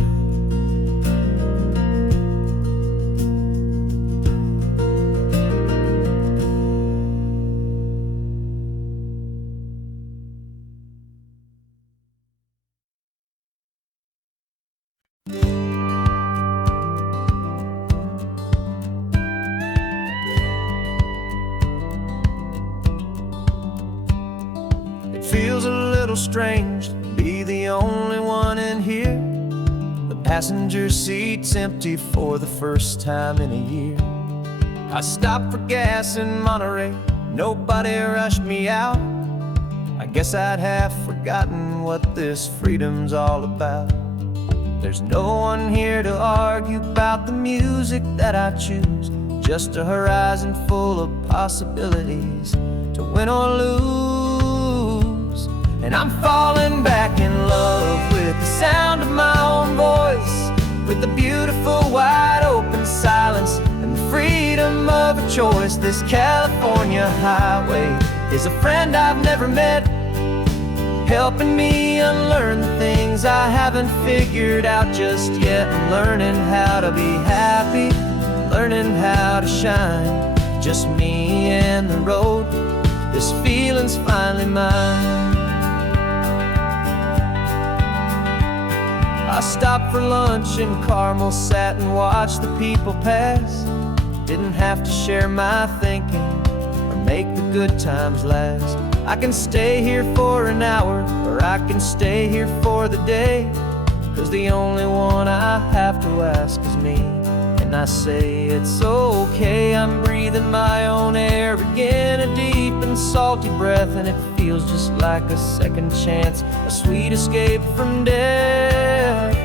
Feels a little strange to be the only one in here. The passenger seat's empty for the first time in a year. I stopped for gas in Monterey, nobody rushed me out. I guess I'd have forgotten what this freedom's all about. There's no one here to argue about the music that I choose, just a horizon full of possibilities to win or lose. And I'm falling back in love with the sound of my own voice, with the beautiful wide open silence and the freedom of a choice. This California highway is a friend I've never met, helping me unlearn the things I haven't figured out just yet. I'm learning how to be happy, learning how to shine, just me and the road. This feeling's finally mine. I stopped for lunch in Carmel, sat and watched the people pass. Didn't have to share my thinking or make the good times last. I can stay here for an hour, or I can stay here for the day, 'cause the only one I have to ask is me. And I say it's okay, I'm breathing my own air again, a deep and salty breath, and it feels just like a second chance, a sweet escape from death.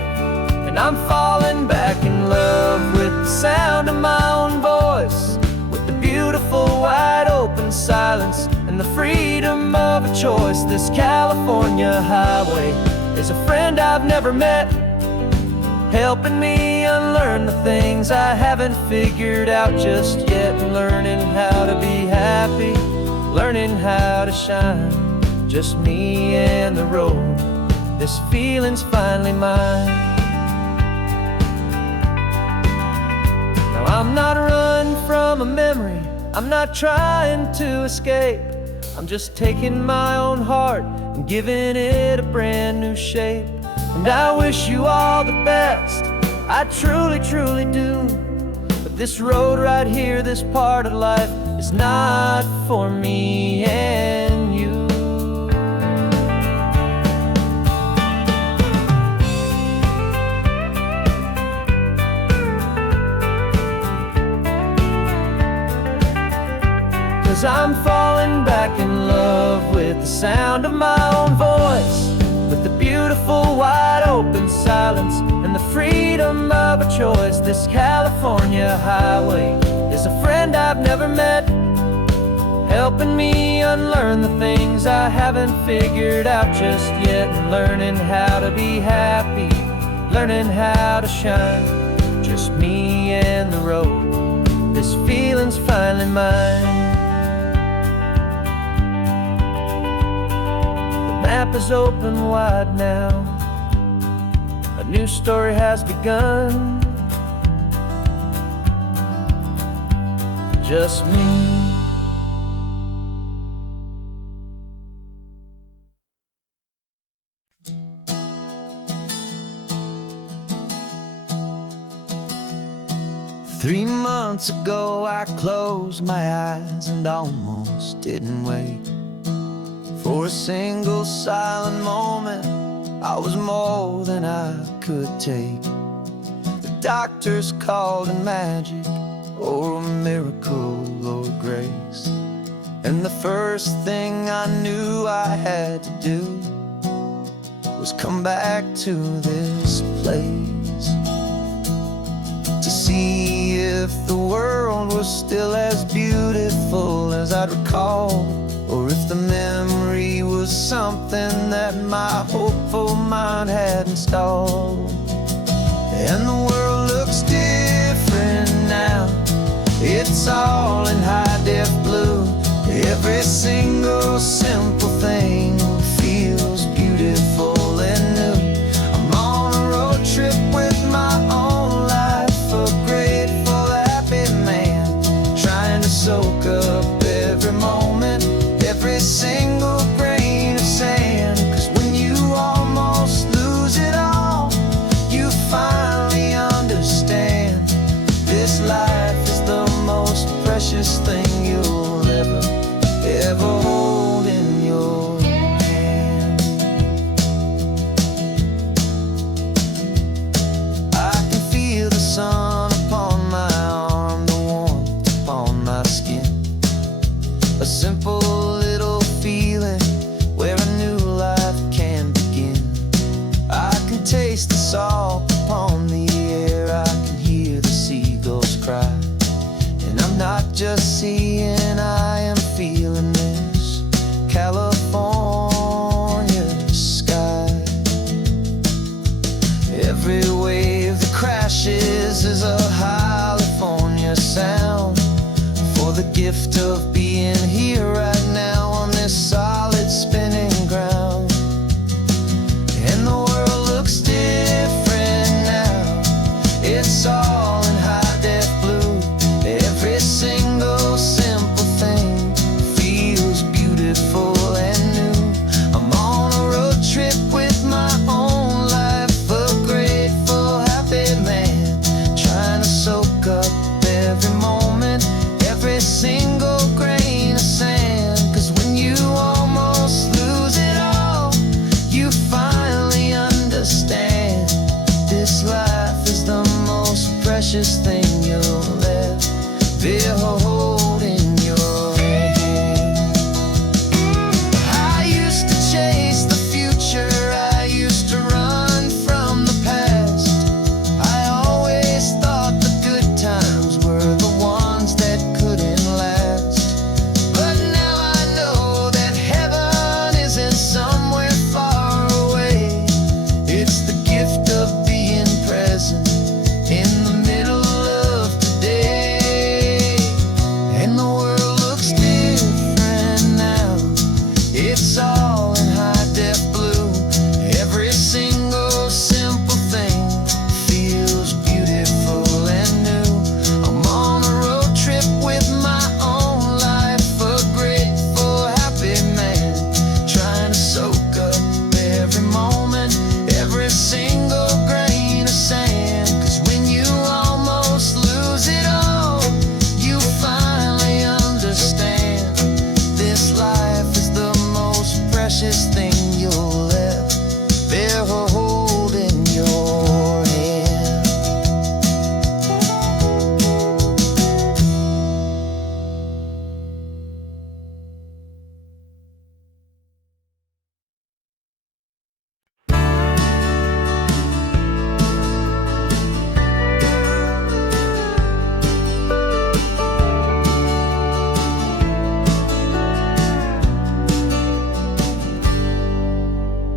And I'm falling back in love with the sound of my own voice, with the beautiful wide open silence and the freedom of a choice. This California highway is a friend I've never met, helping me unlearn the things I haven't figured out just yet. Learning how to be happy, learning how to shine, just me and the road. This feeling's finally mine. Now I'm not running from a memory, I'm not trying to escape. I'm just taking my own heart and giving it a brand new shape. And I wish you all the best, I truly, truly do. But this road right here, this part of life, is not for me and you. 'Cause I'm falling back in love with the sound of my own voice, with the beautiful wide open silence and the freedom of a choice. This California highway is a friend I've never met, helping me unlearn the things I haven't figured out just yet. And learning how to be happy, learning how to shine, just me and the road. This feeling's finally mine. The map is open wide now, a new story has begun, just me. Three months ago I closed my eyes and almost didn't wake. For a single silent moment, I was more than I could take. The doctors called it magic, or a miracle, or grace. And the first thing I knew I had to do was come back to this place, to see if the world was still as beautiful as I'd recall, or if the memory was something that my hopeful mind had installed. And the world looks different now, it's all in high-def blue. Every single simple thing feels beautiful and new. I'm on a road trip with my own life, a grateful, happy man, trying to soak up every moment, every single grain of sand. 'Cause when you almost lose it all, you finally understand this life is the most precious thing you'll ever hold in your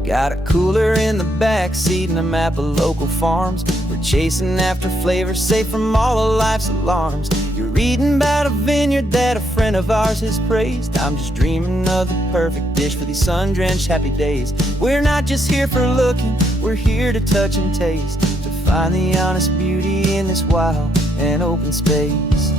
Got a cooler in the back seat and a map of local farms. We're chasing after flavors safe from all of life's alarms. You're reading about a vineyard that a friend of ours has praised. I'm just dreaming of the perfect dish for these sun-drenched happy days. We're not just here for looking, we're here to touch and taste, to find the honest beauty in this wild and open space.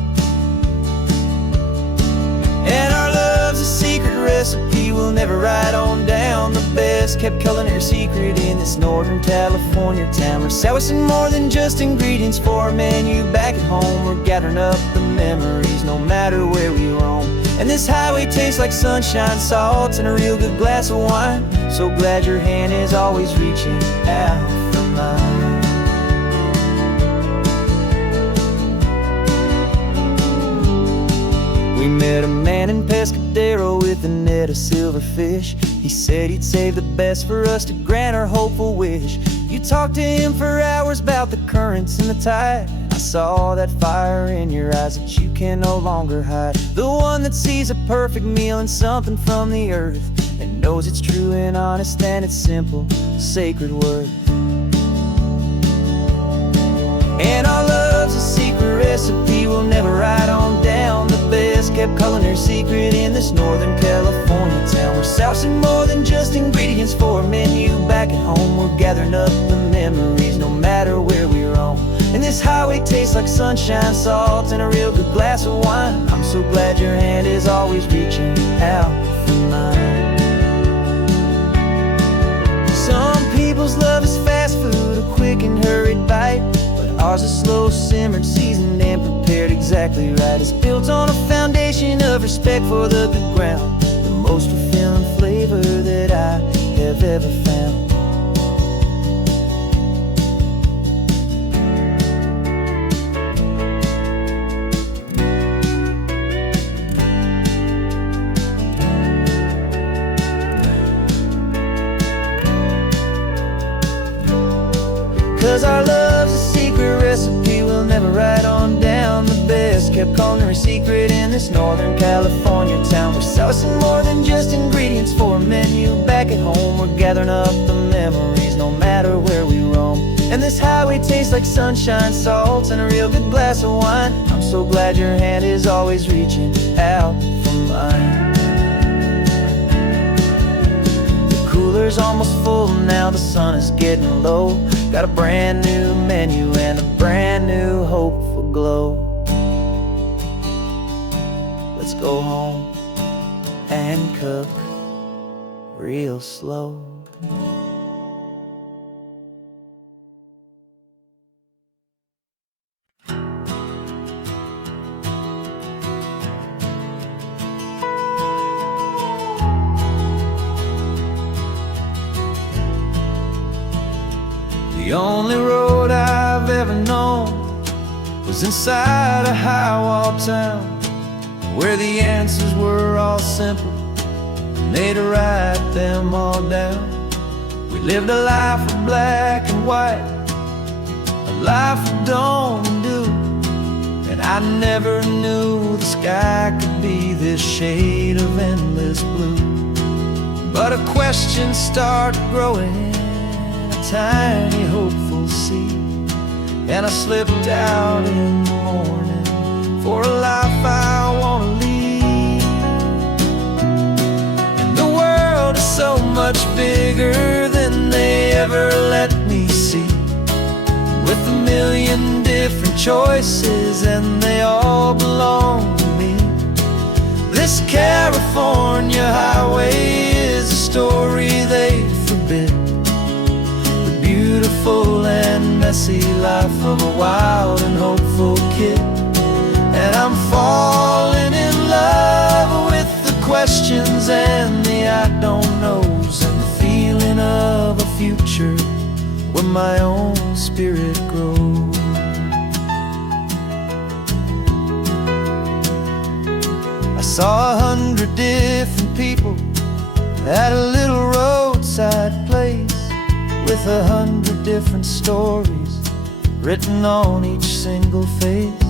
And our love's a secret recipe we'll never write on down. The best kept culinary secret in this Northern California town. We're selling more than just ingredients for a menu back at home. We're gathering up the memories no matter where we roam. And this highway tastes like sunshine, salt, and a real good glass of wine. So glad your hand is always reaching out for mine. We met a man in Pescadero with a net of silverfish. He said he'd save the best for us to grant our hopeful wish. You talked to him for hours about the currents and the tide. I saw that fire in your eyes that you can no longer hide. The one that sees a perfect meal in something from the earth, and knows it's true and honest and it's simple, sacred worth. And our love's a secret recipe we'll never write on down. The best kept culinary secret in this Northern California town. We're sourcing more than just ingredients for a menu back at home. We're gathering up the memories no matter where we roam. And this highway tastes like sunshine, salt, and a real good glass of wine. I'm so glad your hand is always reaching out for mine. Some people's love is fast food, a quick and hurried bite. Ours is slow simmered, seasoned, and prepared exactly right. It's built on a foundation of respect for the good ground, the most fulfilling flavor that I have ever found. 'Cause our love's a secret recipe we'll never write on down. The best kept culinary secret in this Northern California town. We're sourcing more than just ingredients for a menu back at home. We're gathering up the memories no matter where we roam. And this highway tastes like sunshine, salt, and a real good glass of wine. I'm so glad your hand is always reaching out for mine. The cooler's almost full now, the sun is getting low. Got a brand new menu and a brand new hopeful glow. Let's go home and cook real slow. The only road I've ever known was inside a high-wall town, where the answers were all simple and they'd write them all down. We lived a life of black and white, a life of dawn and dew, and I never knew the sky could be this shade of endless blue. But a question started growing, tiny hopeful seed, and I slipped out in the morning for a life I want to lead. And the world is so much bigger than they ever let me see, with a million different choices and they all belong to me. This California highway is a story they forbid, beautiful and messy life of a wild and hopeful kid. And I'm falling in love with the questions and the I don't knows, and the feeling of a future where my own spirit grows. I saw 100 different people at a little roadside place, with 100 different stories written on each single face.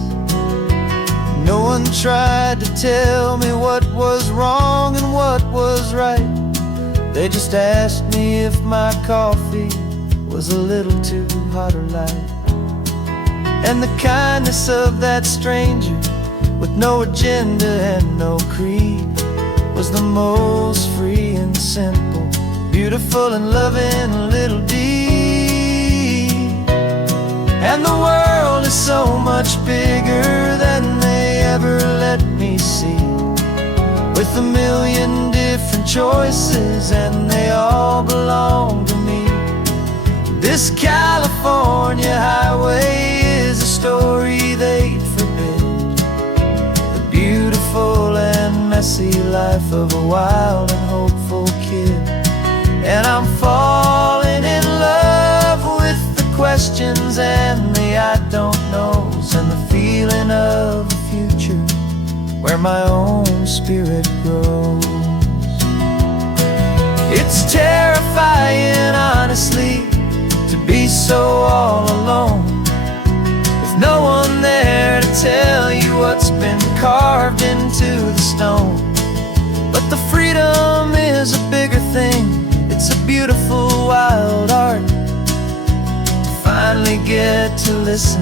No one tried to tell me what was wrong and what was right. They just asked me if my coffee was a little too hot or light. And the kindness of that stranger, with no agenda and no creed, was the most free and simple, beautiful and loving little deed. And the world is so much bigger than they ever let me see, with a million different choices and they all belong to me. This California highway is a story they'd forbid, the beautiful and messy life of a wild and hopeful kid. And I'm falling in love with the questions and the I don't knows, and the feeling of a future where my own spirit grows. It's terrifying, honestly, to be so all alone, with no one there to tell you what's been carved into the stone. But the freedom is a bigger thing. It's a beautiful wild art to finally get to listen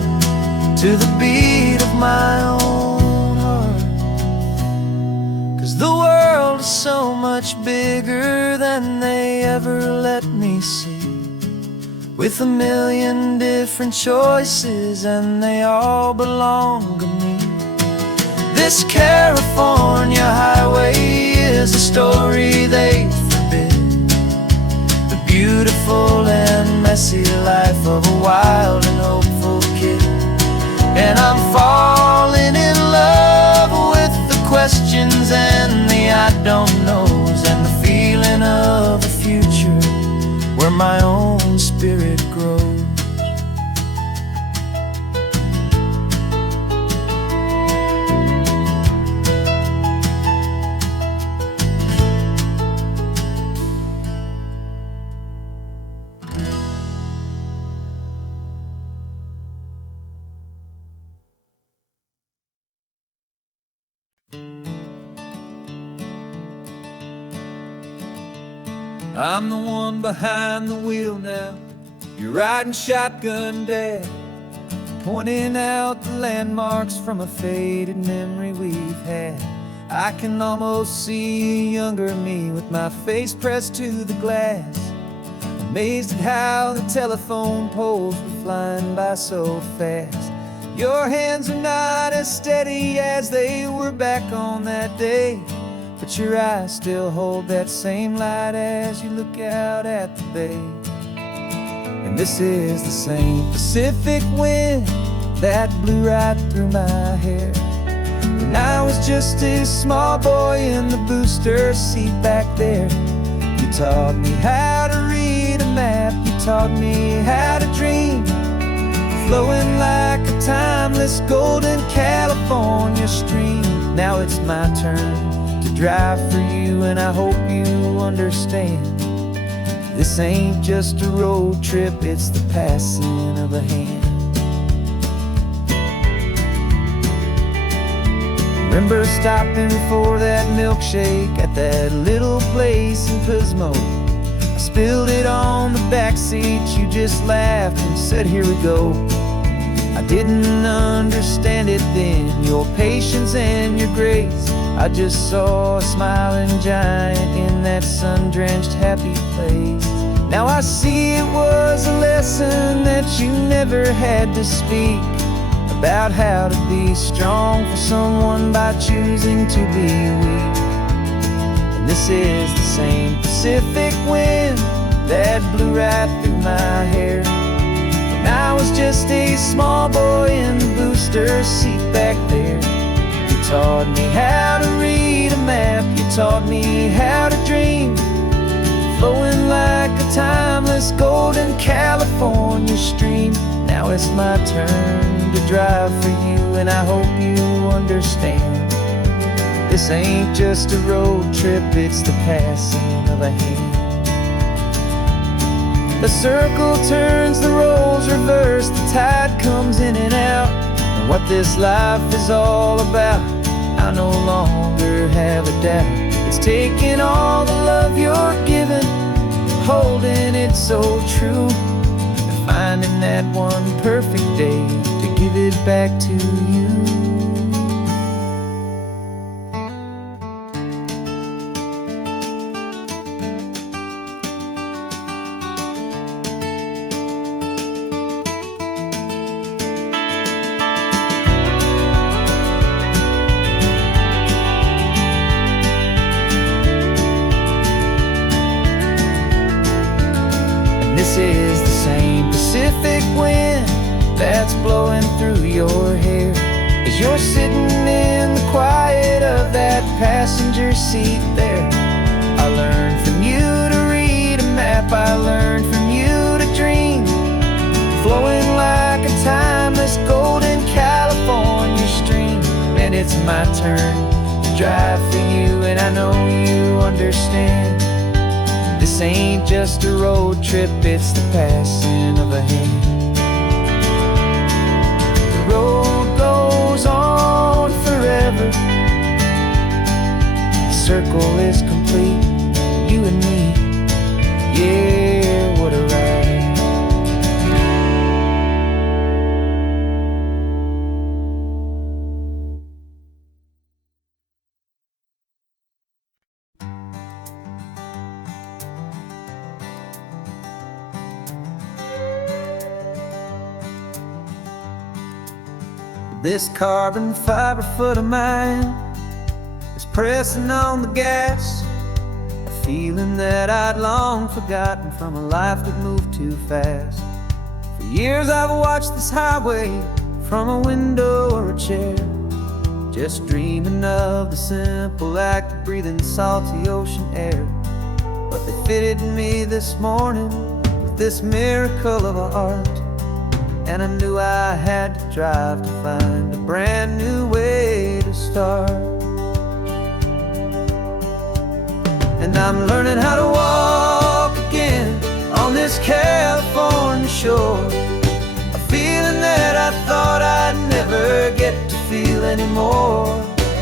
to the beat of my own heart. 'Cause the world is so much bigger than they ever let me see, with a million different choices and they all belong to me. This California highway is a story they forbid, the beautiful and messy life of a wild and hopeful kid. And I'm falling in love with the questions and the I don't knows, and the feeling of a future where my own spirit grows. I'm the one behind the wheel now, you're riding shotgun, Dad, pointing out the landmarks from a faded memory we've had. I can almost see a younger me with my face pressed to the glass, amazed at how the telephone poles were flying by so fast. Your hands are not as steady as they were back on that day, but your eyes still hold that same light as you look out at the bay. And this is the same Pacific wind that blew right through my hair when I was just a small boy in the booster seat back there. You taught me how to read a map, you taught me how to dream, flowing like a timeless golden California stream. Now it's my turn to drive for you, and I hope you understand, this ain't just a road trip, it's the passing of a hand. Remember stopping for that milkshake at that little place in Pismo? I spilled it on the back seat, you just laughed and said, here we go. I didn't understand it then, your patience and your grace. I just saw a smiling giant in that sun-drenched happy place. Now I see it was a lesson that you never had to speak, about how to be strong for someone by choosing to be weak. And this is the same Pacific wind that blew right through my hair when I was just a small boy in the booster seat back there. You taught me how to read a map, you taught me how to dream, flowing like a timeless golden California stream. Now it's my turn to drive for you, and I hope you understand, this ain't just a road trip, it's the passing of a hand. The circle turns, the roles reverse, the tide comes in and out, and what this life is all about, I no longer have a doubt. It's taking all the love you're giving it's so true, and finding that one perfect day to give it back to you. This is the same Pacific wind that's blowing through your hair as you're sitting in the quiet of that passenger seat there. I learned from you to read a map, I learned from you to dream, flowing like a timeless golden California stream. And it's my turn to drive for you, and I know you understand. This ain't just a road trip, it's the passing of a hand. The road goes on forever. The circle is complete, you and me. Yeah, what a ride. This carbon fiber foot of mine is pressing on the gas, a feeling that I'd long forgotten from a life that moved too fast. For years I've watched this highway from a window or a chair, just dreaming of the simple act of breathing salty ocean air. But they fitted me this morning with this miracle of art, and I knew I had to drive to find a brand new way to start. And I'm learning how to walk again on this California shore, a feeling that I thought I'd never get to feel anymore.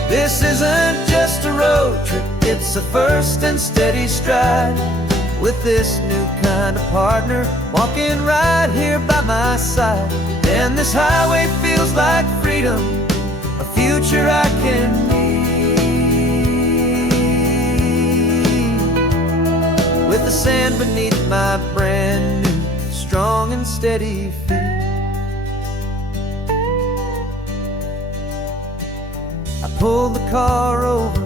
This isn't just a road trip, it's a first and steady stride, with this new kind of partner walking right here by my side. And this highway feels like freedom, a future I can need, with the sand beneath my brand new strong and steady feet. I pulled the car over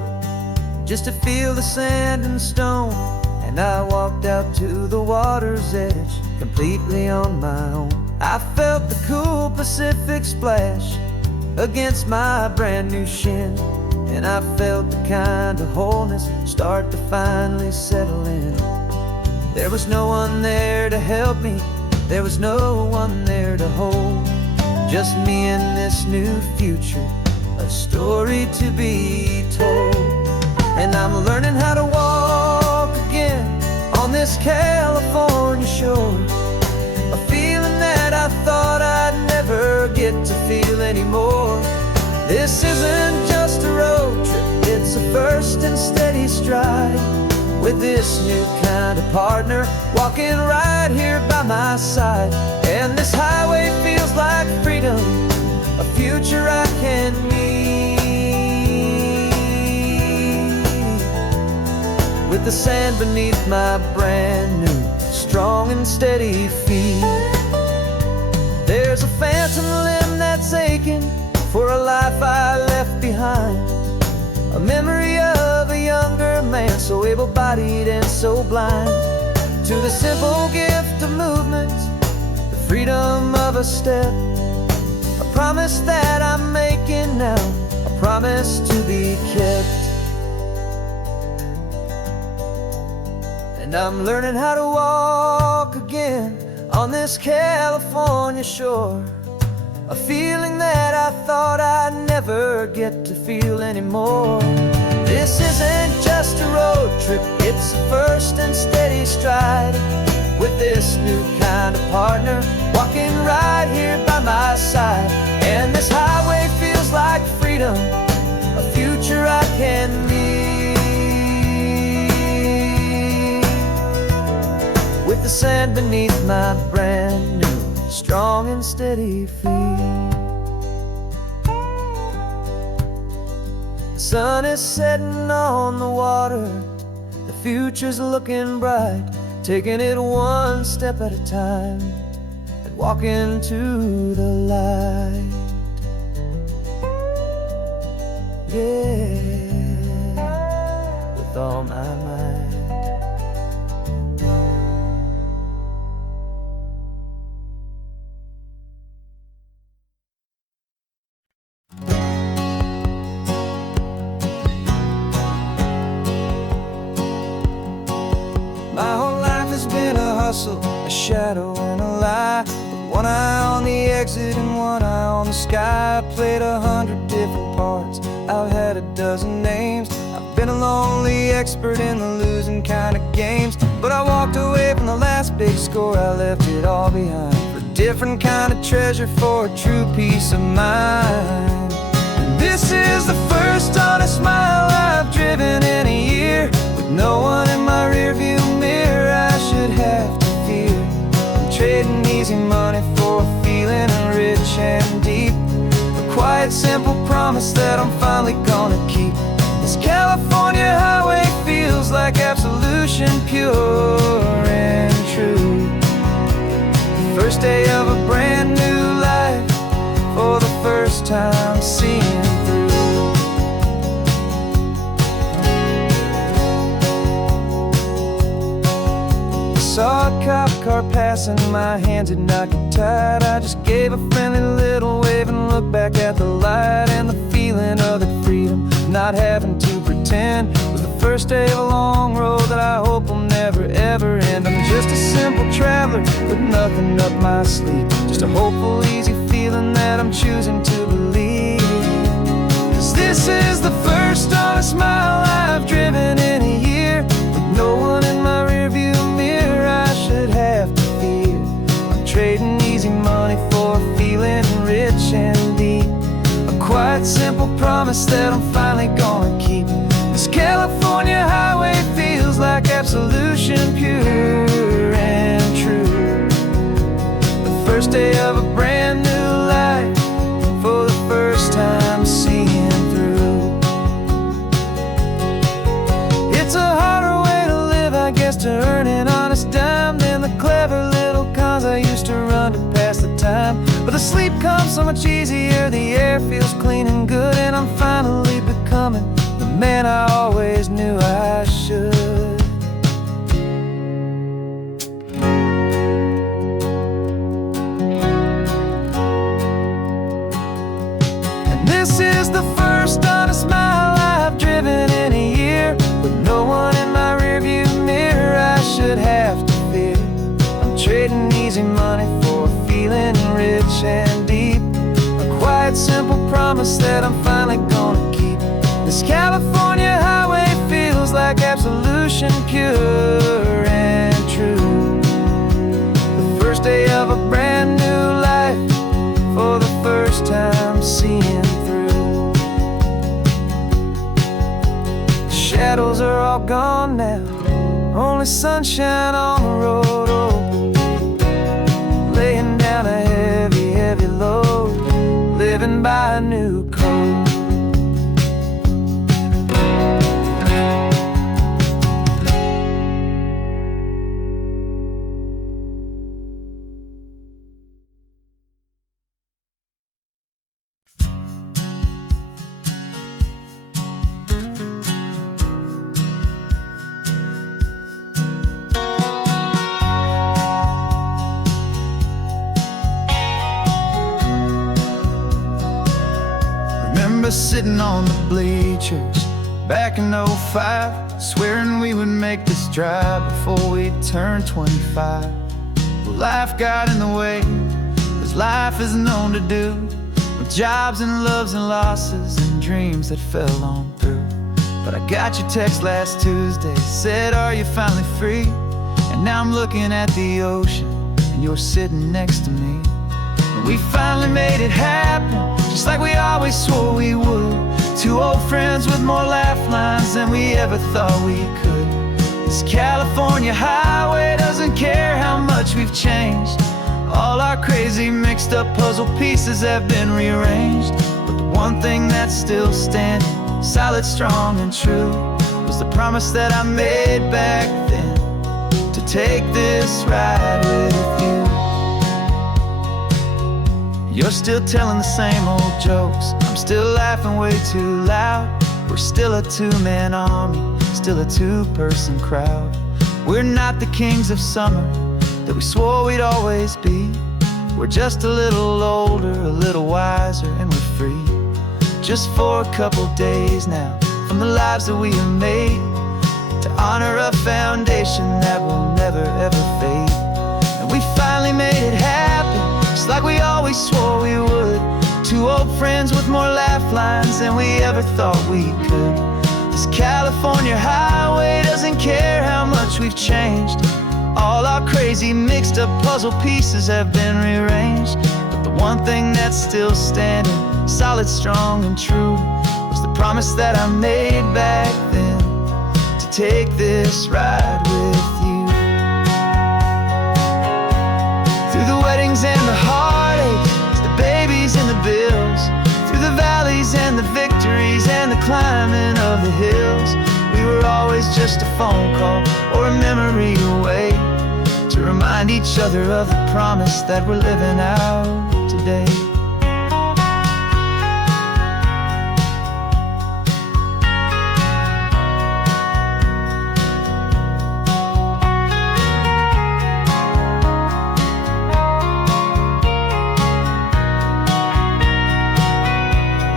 just to feel the sand and stone, and I walked out to the water's edge completely on my own. I felt the cool Pacific splash against my brand new shin, and I felt the kind of wholeness start to finally settle in. There was no one there to help me, there was no one there to hold, just me and this new future, a story to be told. And I'm learning how to walk again on this California shore, a feeling that I thought I'd never get to feel anymore. This isn't just a road trip, it's a first and steady stride, with this new kind of partner walking right here by my side. And this highway feels like freedom, a future I can need, with the sand beneath my brand new strong and steady feet. There's a phantom limb that's aching for a life I left behind, a memory of a younger man so able-bodied and so blind, to the simple gift of movement, the freedom of a step, a promise that I'm making now, a promise to be kept. And I'm learning how to walk again on this California shore, a feeling that I thought I'd never get to feel anymore. This isn't just a road trip, it's a first and steady stride, with this new kind of partner walking right here by my side. And this highway feels like freedom, a future I can need, with the the sand beneath my brand new, strong and steady feet. The sun is setting on the water, the future's looking bright, taking it one step at a time and walking to the light. Yeah, with all my might. My whole life has been a hustle, a shadow and a lie, with one eye on the exit and one eye on the sky. I played 100 different parts, I've had a dozen names. I've been a lonely expert in the losing kind of games, but I walked away from the last big score, I left it all behind for a different kind of treasure, for a true peace of mind. And this is the first honest mile I've driven in a year, with no one in my rearview mirror I should have to fear. I'm trading easy money for a feeling rich and deep, a quiet simple promise that I'm finally gonna keep. This California highway feels like absolution, pure and true. The first day of a brand new life, for the first time seeing through. Saw a cop car passing, my hands had not get tied. I just gave a friendly little wave and looked back at the light, and the feeling of the freedom, not having to pretend, was the first day of a long road that I hope will never ever end. I'm just a simple traveler with nothing up my sleeve, just a hopeful easy feeling that I'm choosing to believe. 'Cause this is the first honest mile I've driven in a year, with no one in my rearview mirror I should have to fear. I'm trading easy money for a feeling rich and deep, a quiet simple promise that I'm finally gonna keep. This California highway feels like absolution, pure and true. The first day of a brand new life, for the first time seeing through. It's a harder way to live, I guess, to earn an honest dime than the clever little cons I used to run to pass the time. But the sleep comes so much easier, the air feels clean and good, and I'm finally becoming the man I always knew I should. And this is the first honest mile I've driven in a year, with no one in my rearview mirror I should have to fear. I'm trading easy money for a feeling rich and deep, a quiet simple promise that I'm finally gonna keep. This California highway feels like absolution, pure and true. The first day of a brand new life, for the first time seeing through. The shadows are all gone now, only sunshine on the road. Oh, laying down a heavy, heavy load, living by a new code. Sitting on the bleachers back in '05, swearing we would make this drive before we turned 25. Well, life got in the way, as life is known to do, with jobs and loves and losses and dreams that fell on through. But I got your text last Tuesday, said, are you finally free? And now I'm looking at the ocean, and you're sitting next to me. And we finally made it happen, just like we always swore we would. Two old friends with more laugh lines than we ever thought we could. This California highway doesn't care how much we've changed. All our crazy mixed up puzzle pieces have been rearranged, but the one thing that's still standing, solid, strong, and true, was the promise that I made back then, to take this ride with you. You're still telling the same old jokes, I'm still laughing way too loud. We're still a two-man army, still a two-person crowd. We're not the kings of summer that we swore we'd always be. We're just a little older, a little wiser, and we're free. Just for a couple days now, from the lives that we have made, to honor a foundation that will never ever fade. And we finally made it happen, just like we always swore we would. Two old friends with more laugh lines than we ever thought we could. This California highway doesn't care how much we've changed. All our crazy mixed up puzzle pieces have been rearranged, but the one thing that's still standing, solid, strong, and true, was the promise that I made back then, to take this ride with you. Through the weddings and the heartaches, the babies and the bills, through the valleys and the victories and the climbing of the hills, we were always just a phone call or a memory away, to remind each other of the promise that we're living out today.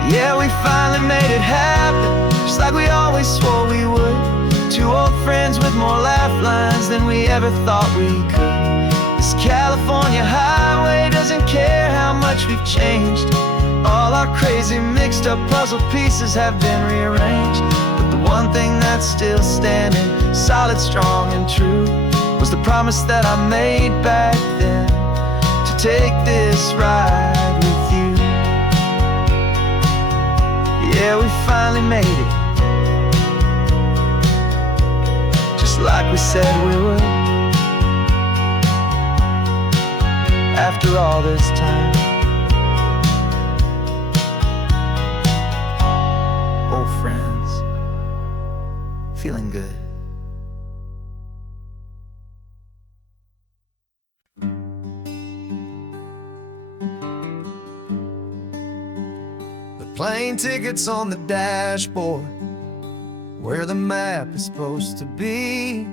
Yeah, we finally made it happen, just like we always swore we would. Two old friends with more laugh lines than we ever thought we could. This California highway doesn't care how much we've changed. All our crazy mixed up puzzle pieces have been rearranged, but the one thing that's still standing, solid, strong, and true, was the promise that I made back then, to take this ride with you. Yeah, we finally made it, like we said we would. After all this time, old friends, feeling good. The plane tickets on the dashboard, where the map is supposed to be,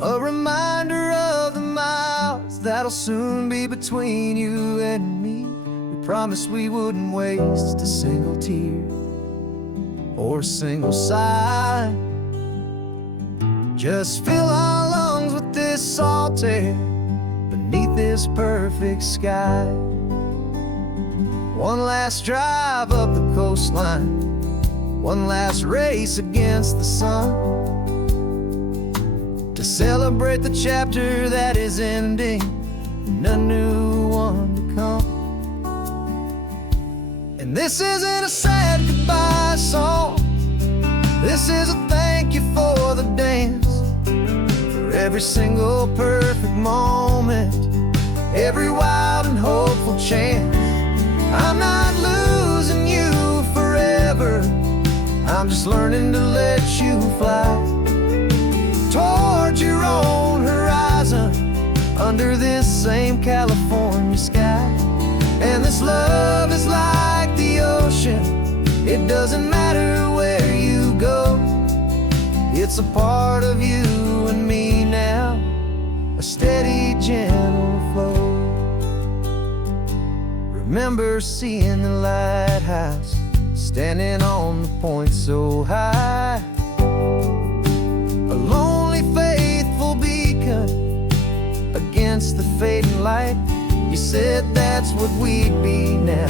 a reminder of the miles that'll soon be between you and me. We promised we wouldn't waste a single tear or a single sigh. Just fill our lungs with this salt air beneath this perfect sky. One last drive up the coastline, one last race against the sun, to celebrate the chapter that is ending and a new one to come. And this isn't a sad goodbye song, this is a thank you for the dance, for every single perfect moment, every wild and hopeful chance. I'm not losing you forever, I'm just learning to let you fly towards your own horizon, under this same California sky. And this love is like the ocean, it doesn't matter where you go, it's a part of you and me now, a steady, gentle flow. Remember seeing the lighthouse, standing on the point so high, a lonely, faithful beacon against the fading light. You said that's what we'd be now,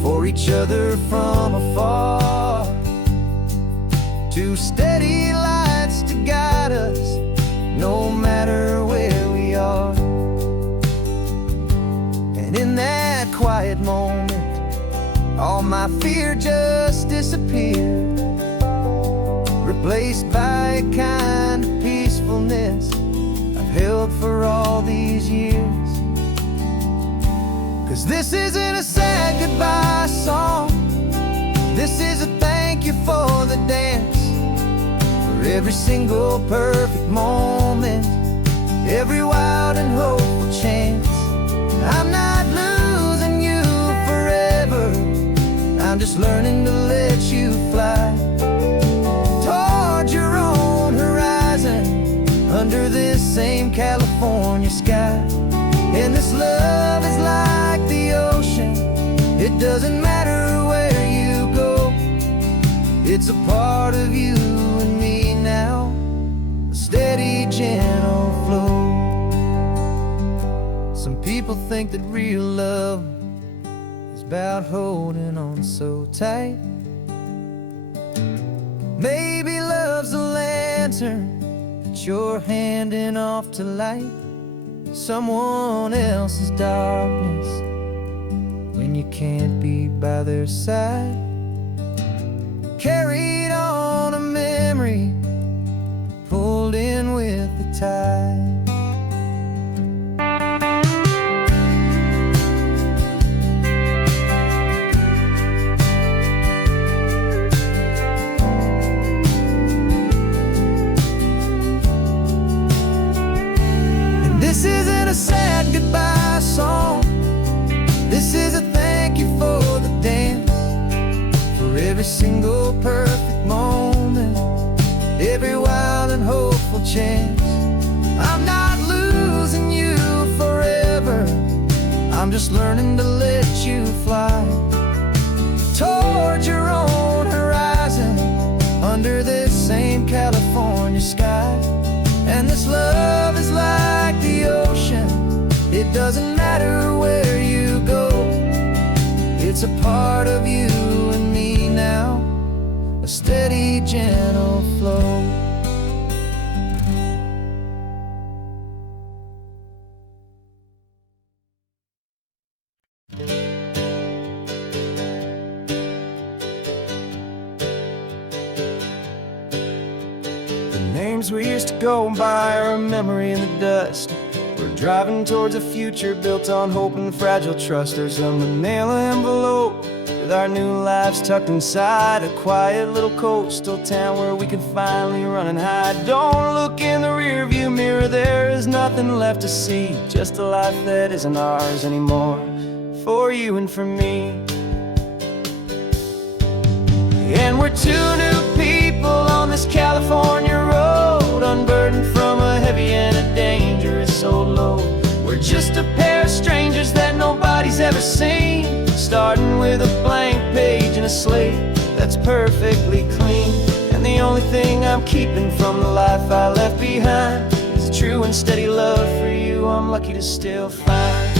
for each other from afar. Two steady lights to guide us, no matter where we are. And in that quiet moment, all my fear just disappeared, replaced by a kind of peacefulness I've these years. 'Cause this isn't a sad goodbye song, this is a thank you for the dance, for every single perfect moment, every wild and hopeful chance. I'm not losing you forever, I'm just learning to let you fly toward your own horizon, under this same California sky. And this love is like the ocean, it doesn't matter where you go, it's a part of you and me now, a steady, gentle flow. Some people think that real love is about holding on so tight. Maybe love's a lantern that you're handing off to light someone else's darkness when you can't be by their side. Carried on a memory, pulled in with the tide. This isn't a sad goodbye song, this is a thank you for the dance, for every single perfect moment, every wild and hopeful chance. I'm not losing you forever, I'm just learning to let you fly toward your own horizon, under this same California sky. And this love is like the ocean, it doesn't matter where you go, it's a part of you and me now, a steady, gentle flow. Names we used to go by are a memory in the dust. We're driving towards a future built on hope and fragile trust. There's a manila envelope with our new lives tucked inside, a quiet little coastal town where we could finally run and hide. Don't look in the rearview mirror, there is nothing left to see, just a life that isn't ours anymore, for you and for me. And we're two new people on this California road, unburdened from a heavy and a dangerous old load. We're just a pair of strangers that nobody's ever seen, starting with a blank page and a slate that's perfectly clean. And the only thing I'm keeping from the life I left behind is a true and steady love for you I'm lucky to still find.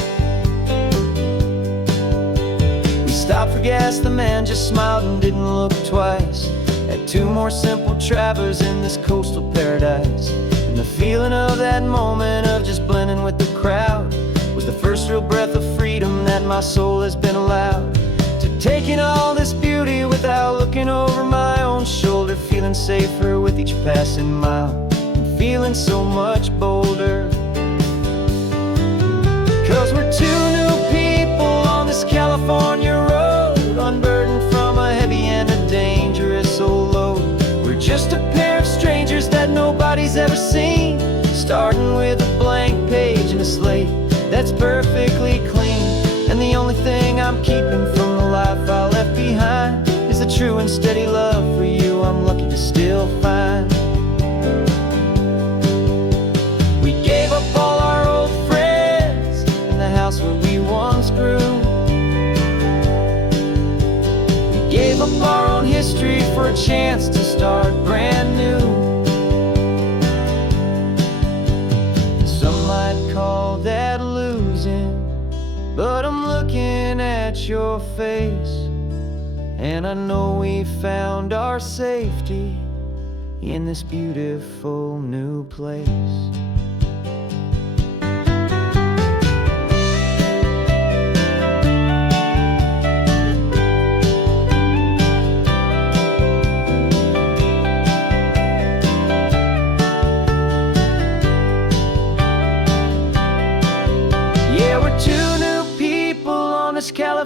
Stopped for gas, the man just smiled and didn't look twice. Had two more simple travelers in this coastal paradise. And the feeling of that moment of just blending with the crowd was the first real breath of freedom that my soul has been allowed to take in all this beauty without looking over my own shoulder, feeling safer with each passing mile and feeling so much bolder. 'Cause we're two new people on this California road, unburdened from a heavy and a dangerous old load. We're just a pair of strangers that nobody's ever seen, starting with a blank page and a slate that's perfectly clean. And the only thing I'm keeping from the life I left behind is a true and steady love for you I'm lucky to still find. We gave up all our old friends in the house where we once grew. Gave up our own history for a chance to start brand new. Some might call that losing, but I'm looking at your face, and I know we found our safety in this beautiful new place.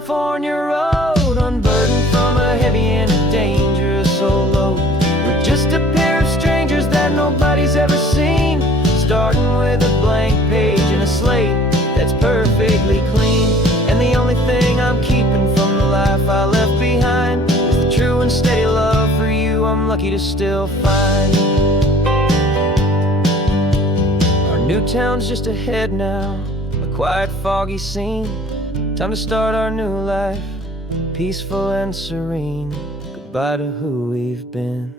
California road, unburdened from a heavy and a dangerous old load. We're just a pair of strangers that nobody's ever seen, starting with a blank page and a slate that's perfectly clean. And the only thing I'm keeping from the life I left behind is the true and steady love for you I'm lucky to still find. Our new town's just ahead now, a quiet, foggy scene. Time to start our new life, peaceful and serene. Goodbye to who we've been.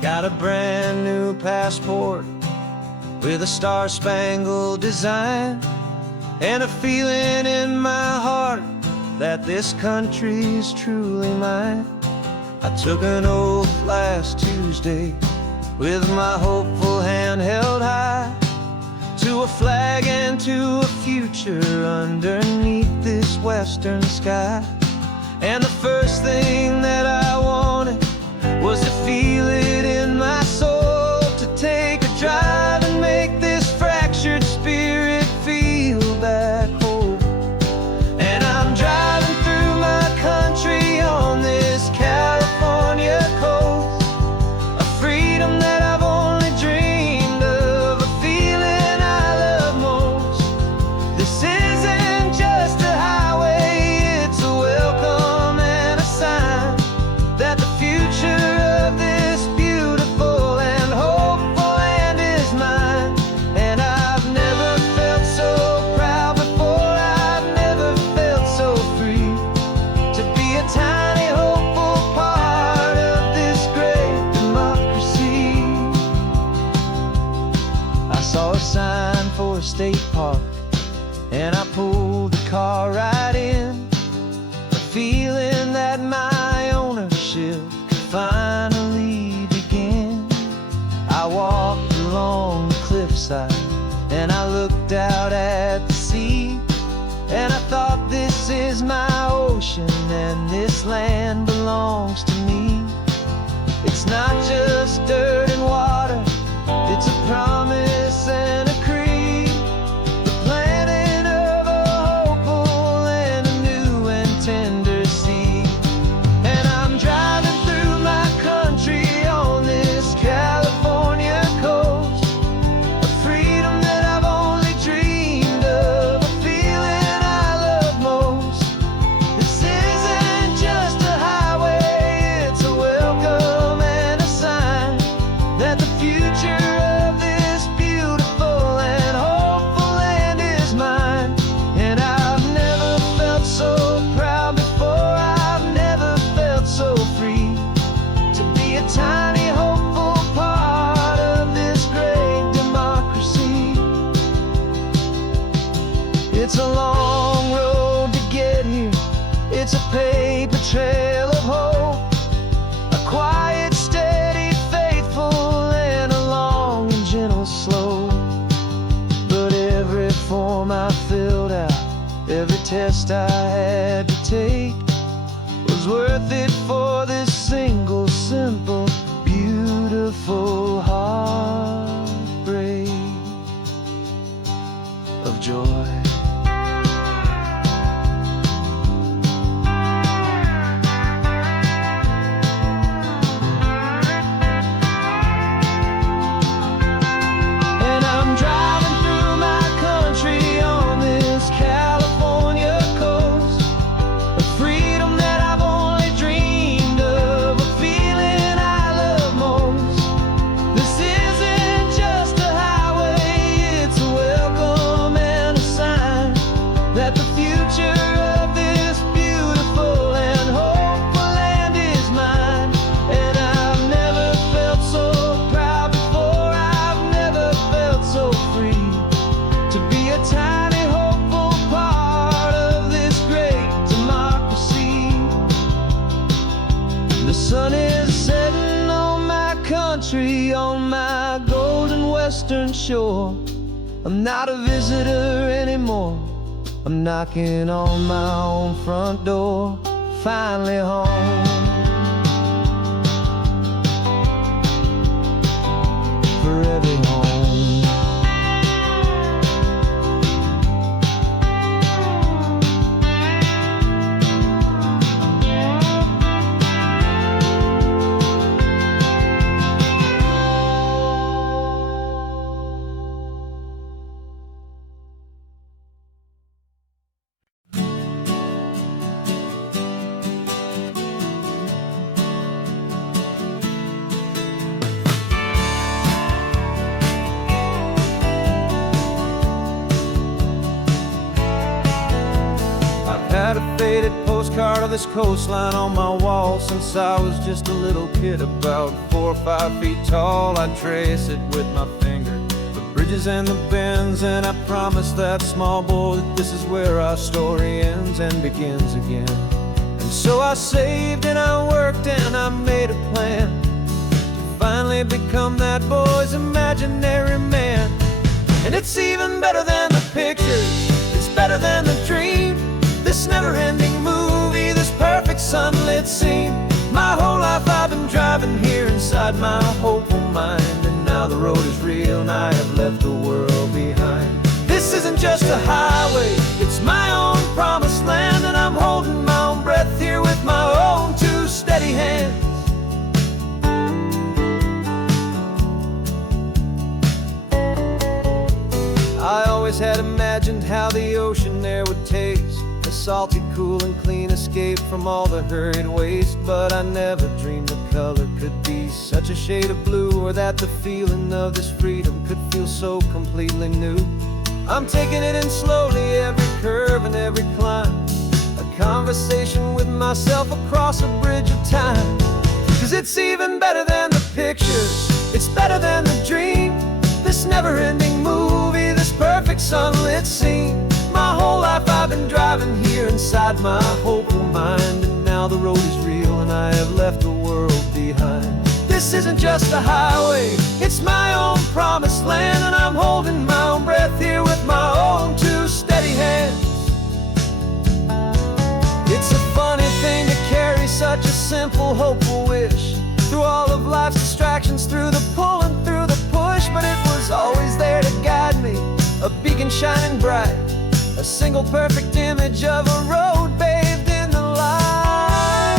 Got a brand new passport with a star-spangled design, and a feeling in my heart that this country's truly mine. I took an oath last Tuesday with my hopeful hand held high, to a flag and to a future underneath this western sky. And the first thing that I wanted was to feel it in my soul, to take a drive and make this fractured spirit feel back home. And I'm driving through my country on this California coast, a freedom that I've only dreamed of, a feeling I love most. This isn't just a highway, it's a welcome and a sign that the future of this beautiful and hopeful land is mine. And I've never felt so proud before, I've never felt so free, to be a tiny hopeful part of this great democracy. I saw a sign for a state park, and I pulled the car right in, a feeling that my ownership could finally begin. I walked along the cliffside and I looked out at the sea, and I thought, this is my ocean and this land belongs to me. It's not just dirt and water, it's a promise and a creed, the planting of a hopeful and a new and tender seed. And I'm driving through my country on this California coast, a freedom that I've only dreamed of, a feeling I love most. This isn't just a highway, it's a welcome and a sign that the future of this beautiful and hopeful land is mine. And I've never felt so proud before, I've never felt so free, to be a tiny hopeful part of this great democracy. It's a long road to get here, it's a paper trail of hope, a quiet, steady, faithful, and a long and gentle slope. But every form I filled out, every test I had to take, was worth it for this single, simple, beautiful heartbreak of joy. And I'm driving through my country on this California coast, a freedom that I've only dreamed of, a feeling I love most. This isn't just a highway, it's a welcome and a sign that the future of this beautiful and hopeful land is mine. And I've never felt so proud before, I've never felt so free, to be a tiny hopeful part of this great democracy. The sun is setting on my country, on my golden western shore. I'm not a visitor anymore, I'm knocking on my own front door, finally home. For every home. Had a faded postcard of this coastline on my wall since I was just a little kid, about 4 or 5 feet tall. I trace it with my finger, the bridges and the bends, and I promised that small boy that this is where our story ends and begins again. And so I saved and I worked and I made a plan to finally become that boy's imaginary man. And it's even better than the pictures, it's better than the dream. This never-ending movie, this perfect sunlit scene. My whole life I've been driving here inside my hopeful mind, and now the road is real and I have left the world behind. This isn't just a highway, it's my own promised land, and I'm holding my own breath here with my own 2 steady hands. I always had imagined how the ocean there would taste, a salty, cool and clean escape from all the hurried waste. But I never dreamed the color could be such a shade of blue, or that the feeling of this freedom could feel so completely new. I'm taking it in slowly, every curve and every climb, a conversation with myself across a bridge of time. 'Cause it's even better than the pictures, it's better than the dream. This never-ending movie, this perfect sunlit scene. My whole life I've been driving here inside my hopeful mind, and now the road is real and I have left the world behind. This isn't just a highway, it's my own promised land, and I'm holding my own breath here with my own 2 steady hands. It's a funny thing to carry such a simple, hopeful wish through all of life's distractions, through the pull and through the push. But it was always there to guide me, a beacon shining bright, a single perfect image of a road bathed in the light.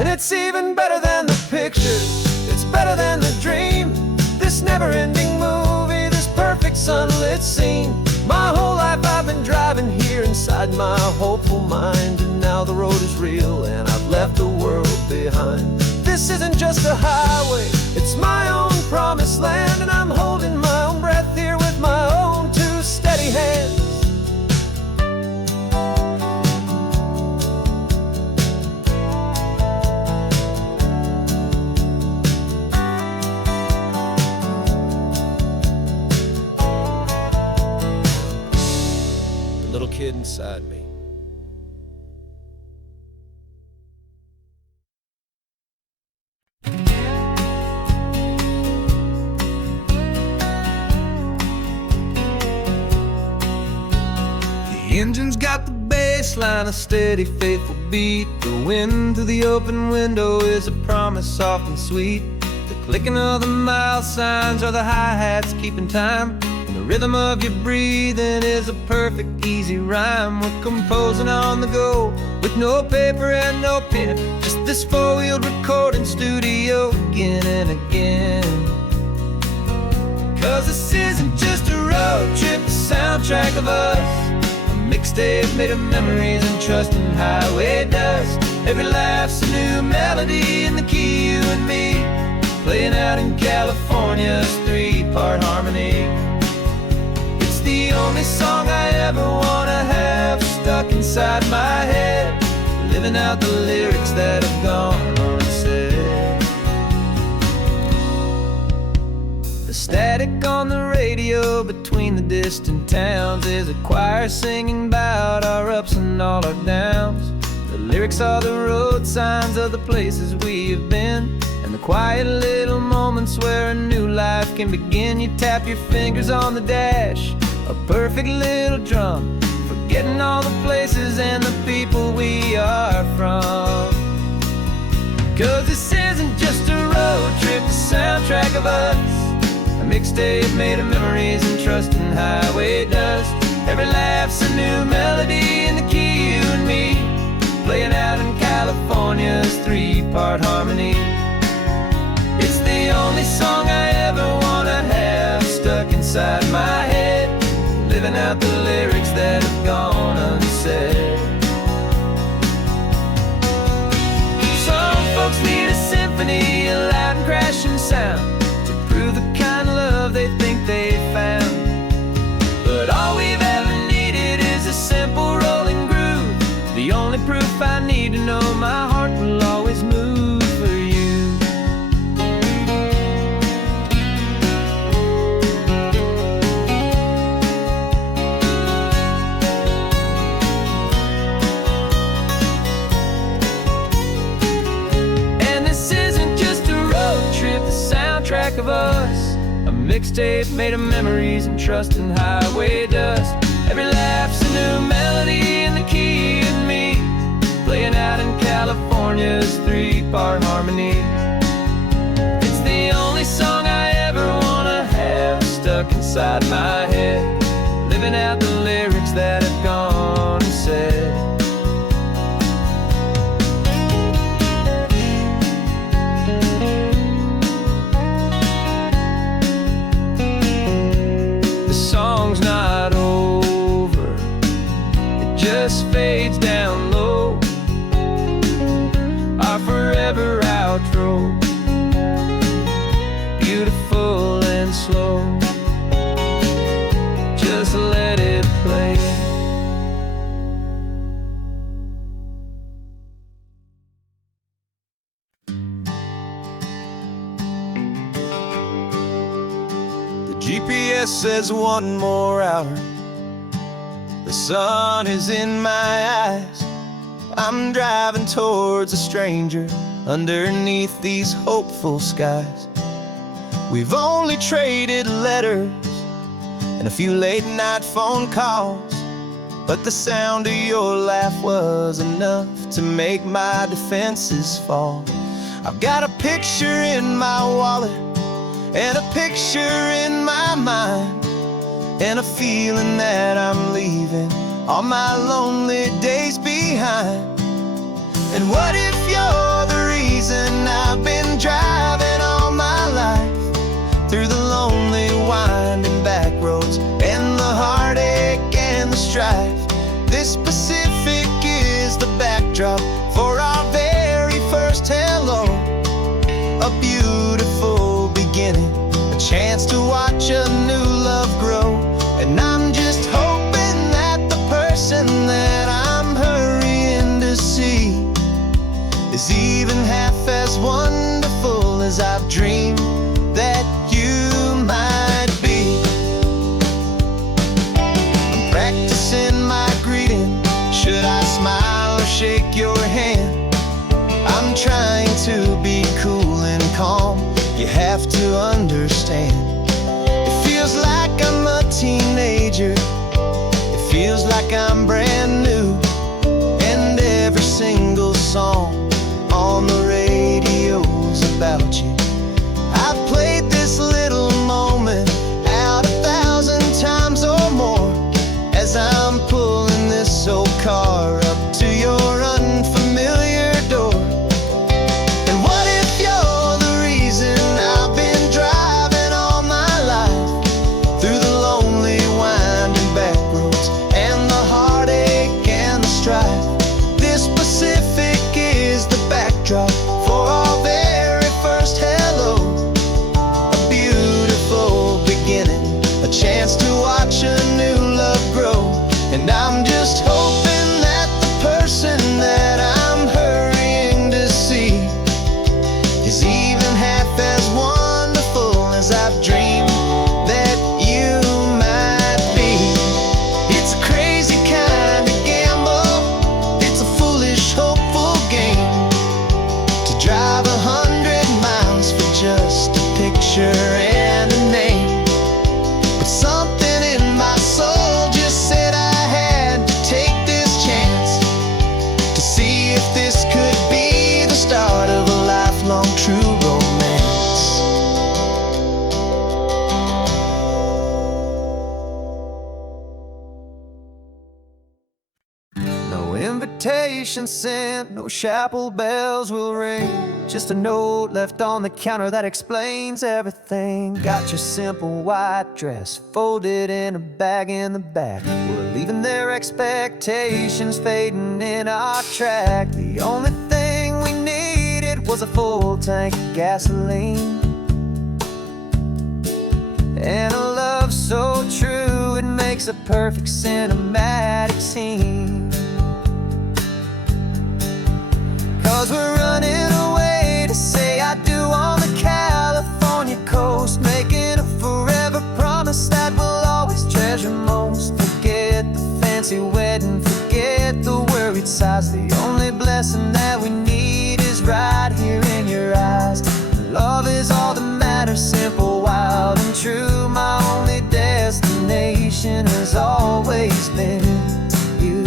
And it's even better than the pictures, it's better than the dream. This never-ending movie, this perfect sunlit scene. My whole life I've been driving here inside my hopeful mind, and now the road is real and I've left the world behind. This isn't just a highway, it's my own promised land, and I'm holding my own breath here with my own 2 steady hands. Little kid inside me. The engine's got the bass line, a steady, faithful beat. The wind through the open window is a promise soft and sweet. The clicking of the mile signs are the hi-hats keeping time. The rhythm of your breathing is a perfect, easy rhyme. We're composing on the go with no paper and no pen, just this 4-wheeled recording studio again and again. 'Cause this isn't just a road trip, the soundtrack of us, a mixtape made of memories and trust in highway dust. Every laugh's a new melody in the key, you and me, playing out in California's 3-part harmony. The only song I ever wanna have stuck inside my head, living out the lyrics that have gone unsaid. The Static on the radio between the distant towns. There's a choir singing about our ups and all our downs. The lyrics are the road signs of the places we have been, and the quiet little moments where a new life can begin. You tap your fingers on the dash, a perfect little drum, forgetting all the places and the people we are from. 'Cause this isn't just a road trip, the soundtrack of us, a mixtape made of memories and trust in highway dust. Every laugh's a new melody in the key, you and me, playing out in California's three-part harmony. It's the only song I ever wanna have stuck inside my head, living out the lyrics that have gone unsaid. Some folks need a symphony, a loud and crashing sound, to prove the kind of love they think they found. But all we've ever needed is a simple rolling groove, the only proof I need to know my heart will always move for you. And this isn't just a road trip, the soundtrack of us, a mixtape made of memories and trust in highway dust. Every laugh's a new melody in the key and me, playing out in California's three-part harmony. It's the only song I ever wanna have stuck inside my head, living out the lyrics that have gone unsaid. The song's not over, it just fades down low, our forever outro, beautiful and slow. Just let it play. The GPS says one more hour, the sun is in my eyes. I'm driving towards a stranger underneath these hopeful skies. We've only traded letters and a few late night phone calls, but the sound of your laugh was enough to make my defenses fall. I've got a picture in my wallet and a picture in my mind, and a feeling that I'm leaving all my lonely days behind. And what if you're the reason I've been driving all my life, through the lonely winding back roads and the heartache and the strife? This Pacific is the backdrop for our very first hello, a beautiful beginning, a chance to watch a new love grow. And I'm just hoping that the person that I'm hurrying to see is even half as wonderful as I've dreamed that you might be. I'm practicing my greeting, should I smile or shake your hand? I'm trying to be cool and calm, you have to understand. It feels like I'm a teenager, it feels like I'm brand new, and every single song on the radio's about you. I've played this little moment out 1,000 times or more, as I'm pulling this old car up to your unfamiliar door. And what if you're the reason I've been driving all my life, through the lonely winding back roads and the heartache and the strife? This Pacific is the backdrop for our very first hello, a beautiful beginning, a chance to watch a new love grow. And I'm just hoping that the person that I'm hurrying to see is even half as wonderful as I've dreamed invitation sent, no chapel bells will ring. Just a note left on the counter that explains everything. Got your simple white dress folded in a bag in the back. We're leaving their expectations fading in our track. The only thing we needed was a full tank of gasoline, and a love so true it makes a perfect cinematic scene. 'Cause we're running away to say I do on the California coast, making a forever promise that we'll always treasure most. Forget the fancy wedding, forget the worried sighs. The only blessing that we need is right here in your eyes. Love is all that matters, simple, wild, and true. My only destination has always been you.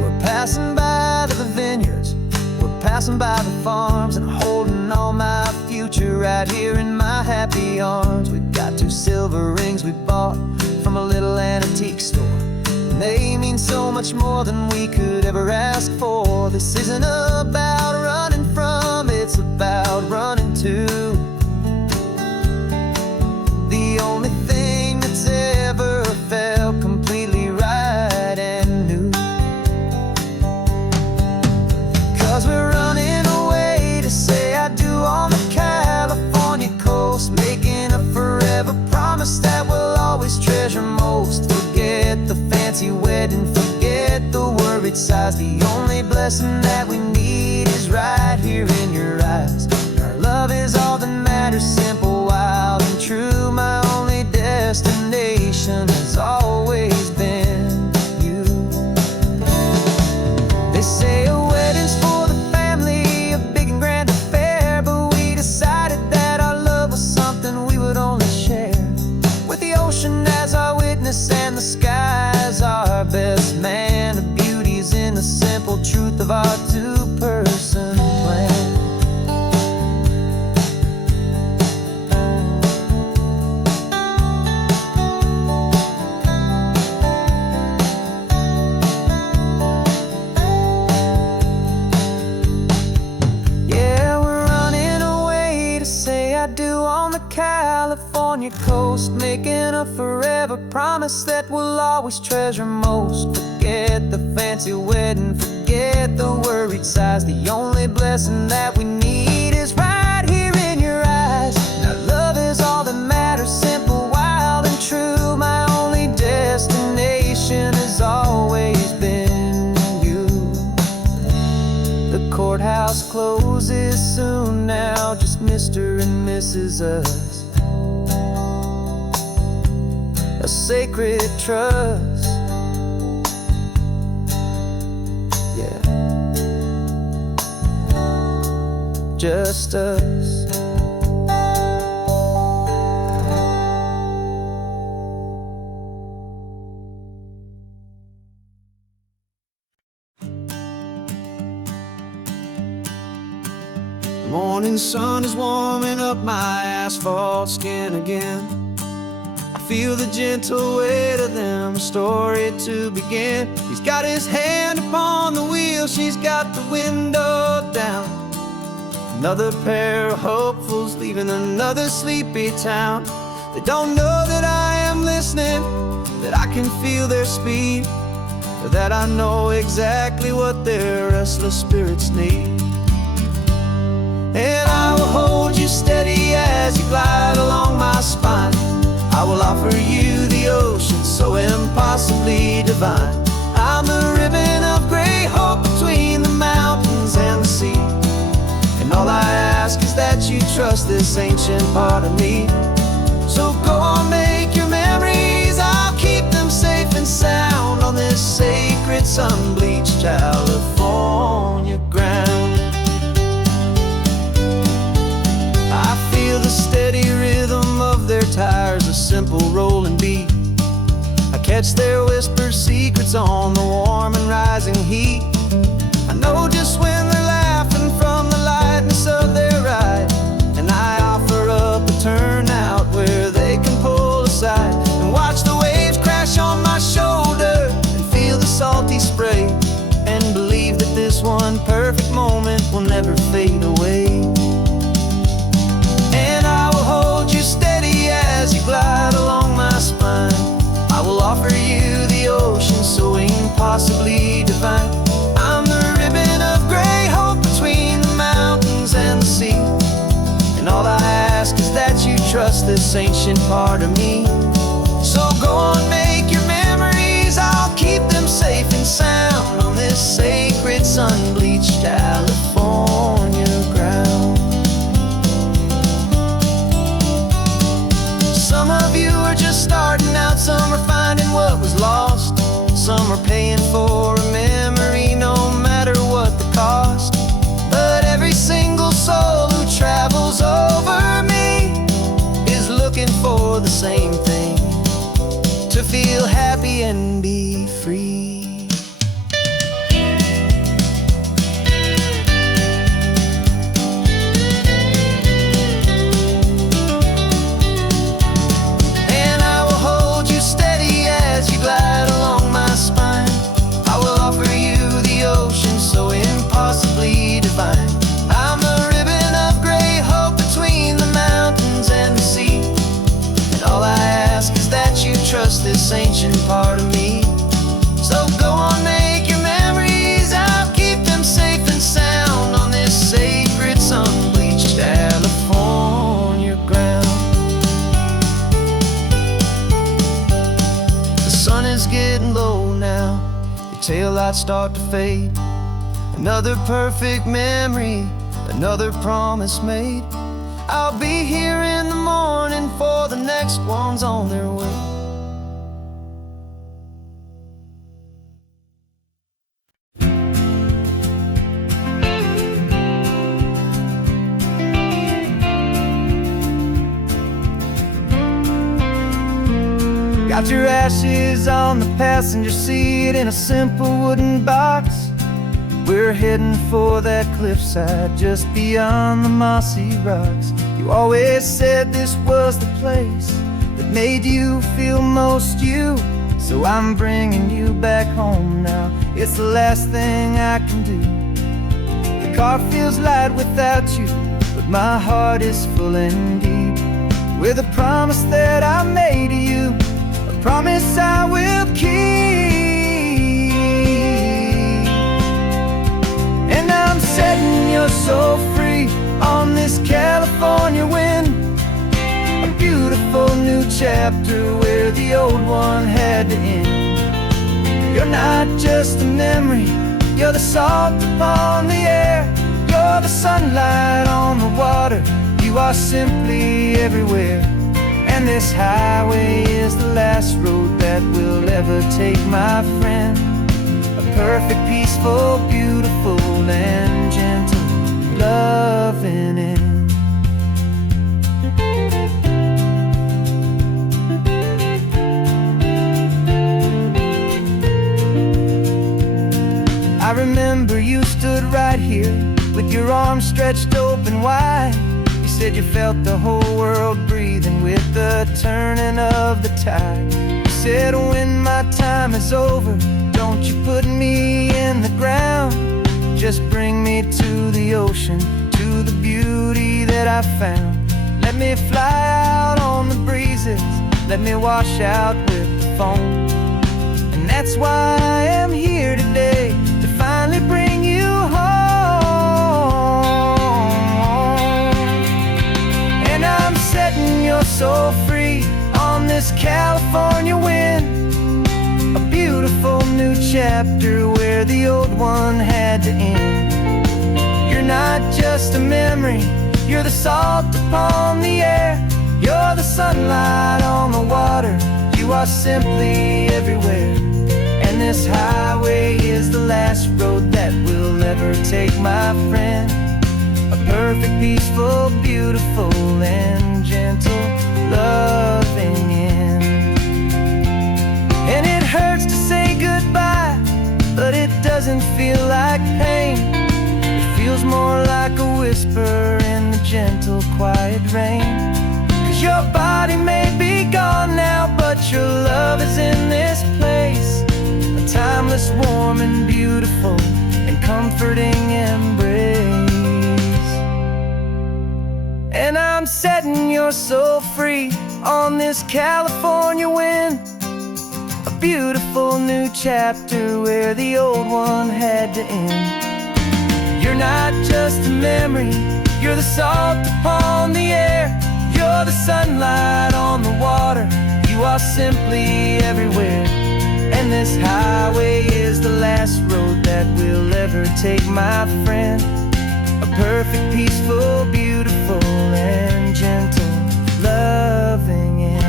We're passing by the vineyards, we're passing by the farms, and holding all my future right here in my happy arms. We've got 2 silver rings we bought from a little antique store, and they mean so much more than we could ever ask for. This isn't about running from, it's about running to the only thing that's ever felt completely right and new. 'Cause we're running away to say I do on the California coast, making a forever promise that we'll always treasure most. Forget the fancy wedding, forget the worried sighs. The only blessing that we need is right here in your eyes. Our love is all that matters, simple, wild, and true. My only destination has always been you. They say a wedding's for the family, a big and grand affair, but we decided that our love was something we would only share with the ocean as our witness and the sky as our best man. The beauty's in the simple truth of our 2-person plan. Yeah, we're running away to say I do on the California coast, making a forever promise that we'll always treasure most. Forget the fancy wedding, forget the worried sighs. The only blessing that we need is right here in your eyes. Now love is all that matters, simple, wild, and true. My only destination has always been you. The courthouse closes soon now, just Mr. and Mrs. Us. A sacred trust, yeah, just us. The morning sun is warming up my asphalt skin again. Feel the gentle weight of them, a story to begin. He's got his hand upon the wheel, she's got the window down. Another pair of hopefuls leaving another sleepy town. They don't know that I am listening, that I can feel their speed, or that I know exactly what their restless spirits need. And I will hold you steady as you glide along my spine. I will offer you the ocean so impossibly divine. I'm the ribbon of gray hope between the mountains and the sea, and all I ask is that you trust this ancient part of me. So go on, make your memories, I'll keep them safe and sound on this sacred sun-bleached California ground. I feel the steady rhythm of their tires, a simple rolling beat. I catch their whispered secrets on the warm and rising heat. I know just when they're laughing from the lightness of their ride, and I offer up a turnout where they can pull aside and watch the waves crash on my shoulder this one perfect moment will never fade away. And I will hold you steady as you glide along my spine. I will offer you the ocean so impossibly divine. I'm the ribbon of gray hope between the mountains and the sea. And all I ask is that you trust this ancient part of me. So go on, make your memories, I'll keep them safe and sound on this sacred sun-bleached California ground. Some of you are just starting out, some are finding what was lost, some are paying for a memory no matter what the cost. But every single soul who travels over me is looking for the same thing: to feel happy and be free. And I will hold you steady as you glide along my spine. I will offer you the ocean so impossibly divine. I'm the ribbon of gray hope between the mountains and the sea. And all I ask is that you trust this ancient part of me. So go on, make your memories, I'll keep them safe and sound on this sacred sun-bleached California ground. The sun is getting low now, your taillights start to fade. Another perfect memory, another promise made. I'll be here in the morning for the next ones on their way. Got your ashes on the passenger seat in a simple wooden box. We're heading for that cliffside just beyond the mossy rocks. You always said this was the place that made you feel most you. So I'm bringing you back home now, it's the last thing I can do. The car feels light without you, but my heart is full and deep with a promise that I made to you, a promise I will keep. And I'm setting your soul free on this California wind, a beautiful new chapter where the old one had to end. You're not just a memory, you're the salt upon the air, you're the sunlight on the water, you are simply everywhere. And this highway is the last road that we'll ever take, my friend. A perfect, peaceful, beautiful, and gentle loving end. I remember you stood right here with your arms stretched open wide. You said you felt the whole world breathing with the turning of the tide. You said when my time is over, don't you put me in the ground, just bring me to the ocean, to the beauty that I found. Let me fly out on the breezes, let me wash out with the foam. And that's why I am here today, to finally bring you home. And I'm setting your soul free on this California wind, a beautiful new chapter where the old one had to end. You're not just a memory, you're the salt upon the air, you're the sunlight on the water, you are simply everywhere. And this highway is the last road that we'll ever take, my friend. A perfect, peaceful, beautiful, and gentle loving end. And it hurts to say goodbye, but it doesn't feel like pain. It feels more like a whisper in the gentle, quiet rain. 'Cause your body may be gone now, but your love is in this place, a timeless, warm, and beautiful, and comfort you're so free on this California wind. A beautiful new chapter where the old one had to end. You're not just a memory, you're the salt upon the air. You're the sunlight on the water, you are simply everywhere. And this highway is the last road that we'll ever take, my friend. A perfect, peaceful, beautiful, and gentle, loving end.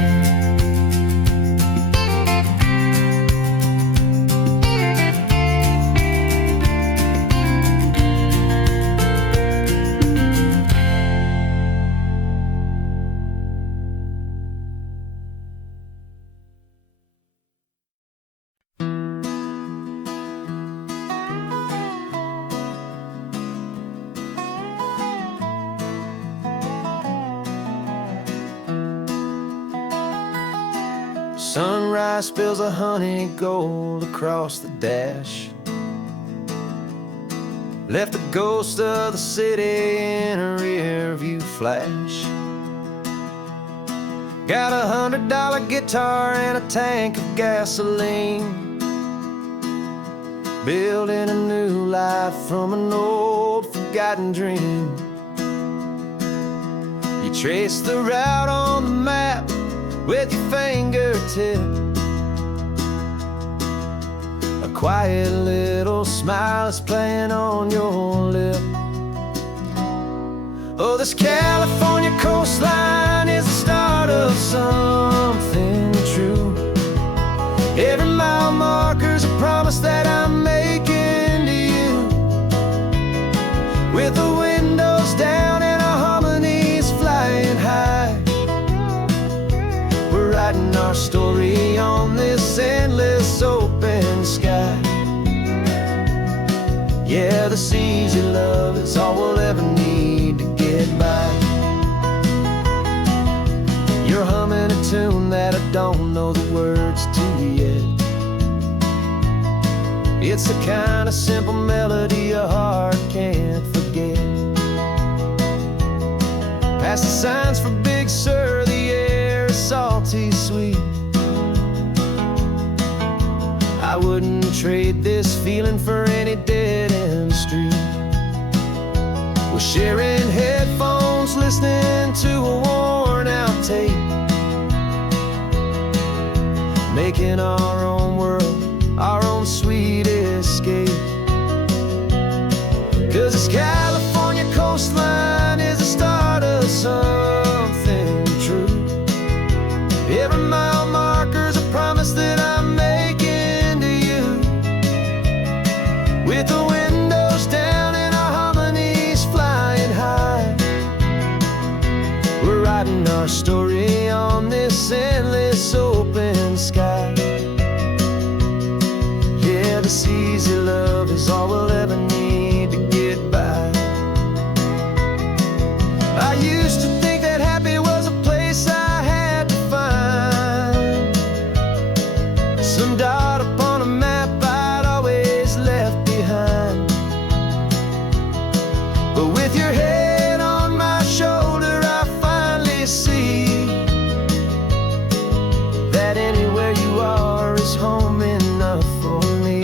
Sunrise spills a honey gold across the dash, left the ghost of the city in a rear view flash. Got a $100 guitar and a tank of gasoline, building a new life from an old forgotten dream. You trace the route on the map with your fingertip, a quiet little smile is playing on your lip. Oh, this California coastline is the start of something true. Every mile marker's a promise that I'm making to you. With the windows down and our harmonies flying high, we're writing our story on this endless open sky. Yeah, this easy love is all we'll ever need to get by. You're humming a tune that I don't know the words to yet. It's the kind of simple melody a heart can't forget. Past the signs for Big Sur, the air is salty sweet. I wouldn't trade this feeling for any dead-end street. We're sharing headphones, listening to a worn-out tape, making our own world, our own sweet escape. 'Cause this California coastline is the start of something true. Every mile marker's a promise that I'm making to you. With the windows down and our harmonies flying high, we're writing our story on this endless open sky. Yeah, this easy love is all we'll ever need to get by. I used to think that happy was a place I had to find, some dot upon a map I'd always left behind. But with your head on my shoulder, I finally see that anywhere you are is home enough for me.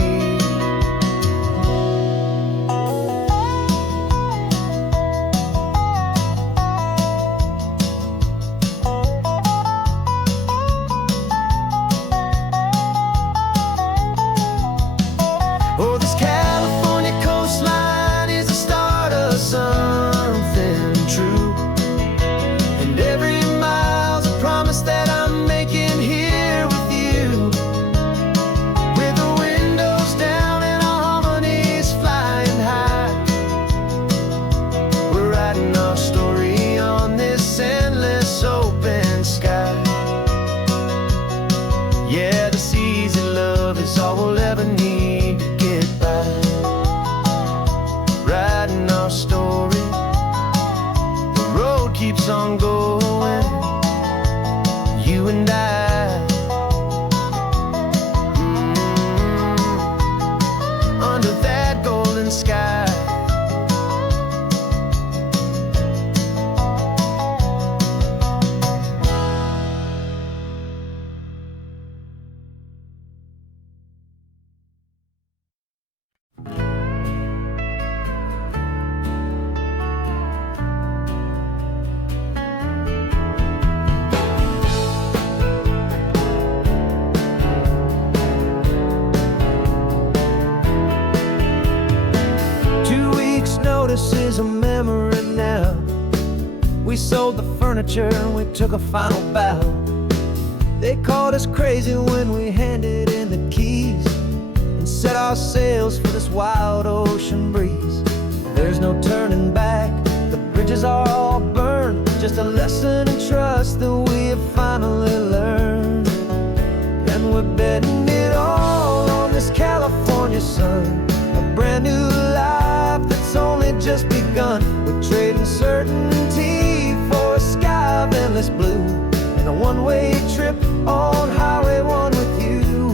Oh, this California coastline is the start of something true. And every mile's a promise that I'm making here with you. With the windows down and our harmonies flying high, we're writing our story on this endless open sky. Yeah, this easy love is all we'll ever need to get by. Writing our story, the road keeps on going, you and I. Under that golden sky. We sold the furniture and we took a final bow. They called us crazy when we handed in the keys and set our sails for this wild ocean breeze. There's no turning back, the bridges are all burned, just a lesson in trust that we have finally learned. And we're betting it all on this California sun, a brand new life that's only just begun. We're trading certainty for a sky of endless blue and a one-way trip on Highway 1 with you.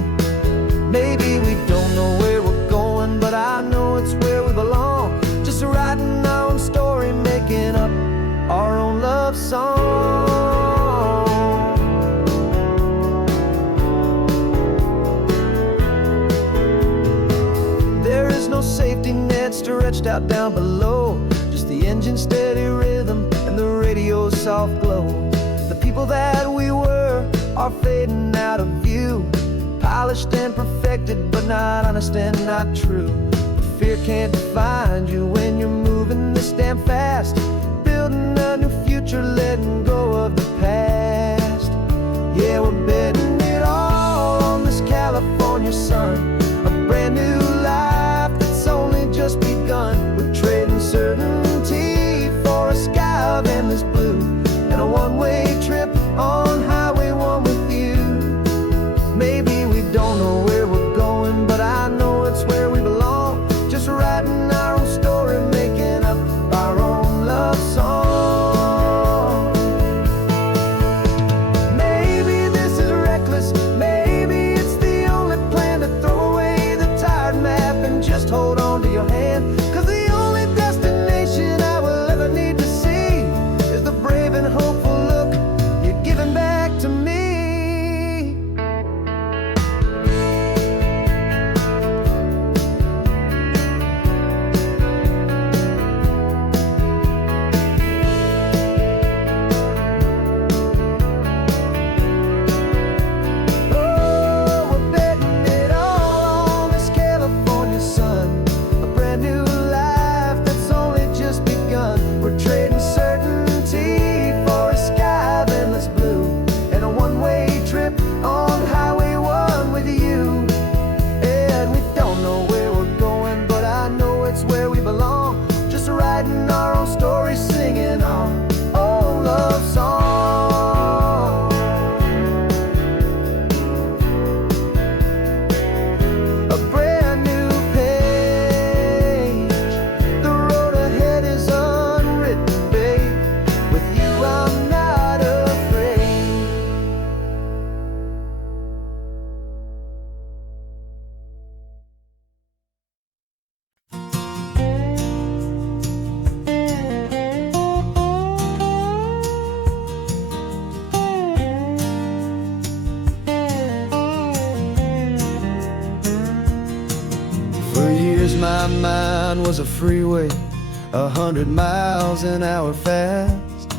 Maybe we don't know where we're going, but I know it's where we belong. Just writing our own story, making up our own love song. There is no safety net stretched out down below, just the engine's steady rhythm and the radio's soft glow. The people that we were are fading out of view, polished and perfected, but not honest and not true. Fear can't define you when you're moving this damn fast, building a new future, letting go of the past. Yeah, we're betting it all on this California sun, a brand new life that's only just begun. We're trading certainty for a sky of endless blue and a one-way trip on Highway 1 with you. Maybe we don't know where we're going, but I know it's where we belong. Just writing our own story, making up our own love song. Maybe this is reckless, maybe it's the only plan to throw away the tired map and just hold on to your hand. 'Cause the only destination I will ever need to see is the brave and hopeful look you're giving back to me. Oh, we're betting it all on this California sun, a brand new life that's only just begun. We're trading certainty for a sky of endless blue and a one-way trip on Highway 1 with you. And we don't know where we're going, but I know it's where we belong. Just writing our own story, singing our own love song. A brand new page, the road ahead is unwritten, babe. With you I'm not afraid. For years my mind was a freeway, 100 miles an hour fast,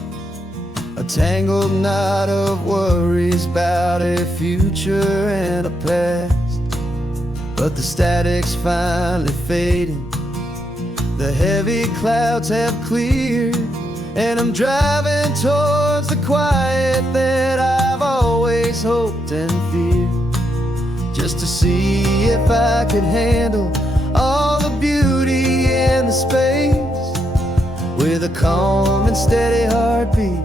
a tangled knot of worries about a future and a past. But the static's finally fading, the heavy clouds have cleared, and I'm driving towards the quiet that I've always hoped and feared, just to see if I could handle all the beauty and the space, with a calm and steady heartbeat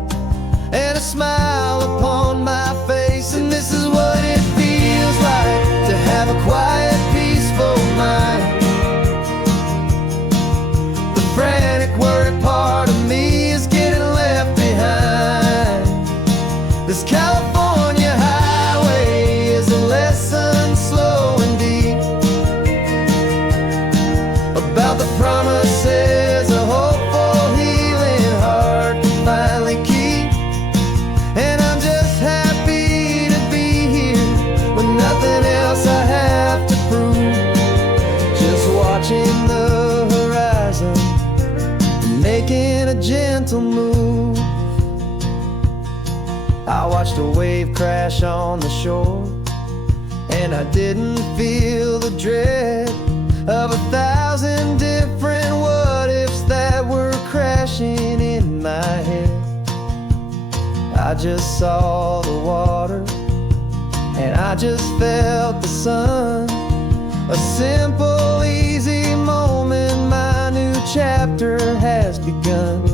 and a smile upon my face. And this is what it feels like to have a quiet, peaceful mind. The frantic, worried part of me is getting left behind. This California highway is a lesson slow and deep about the promises a hopeful, healing heart can finally keep. And I'm just happy to be here with nothing else I have to prove, just watching the horizon, making a gentle move. I watched a wave crash on the shore, and I didn't feel the dread of 1,000 different what ifs that were crashing in my head. I just saw the water, and I just felt the sun. A simple, easy moment, my new chapter has begun.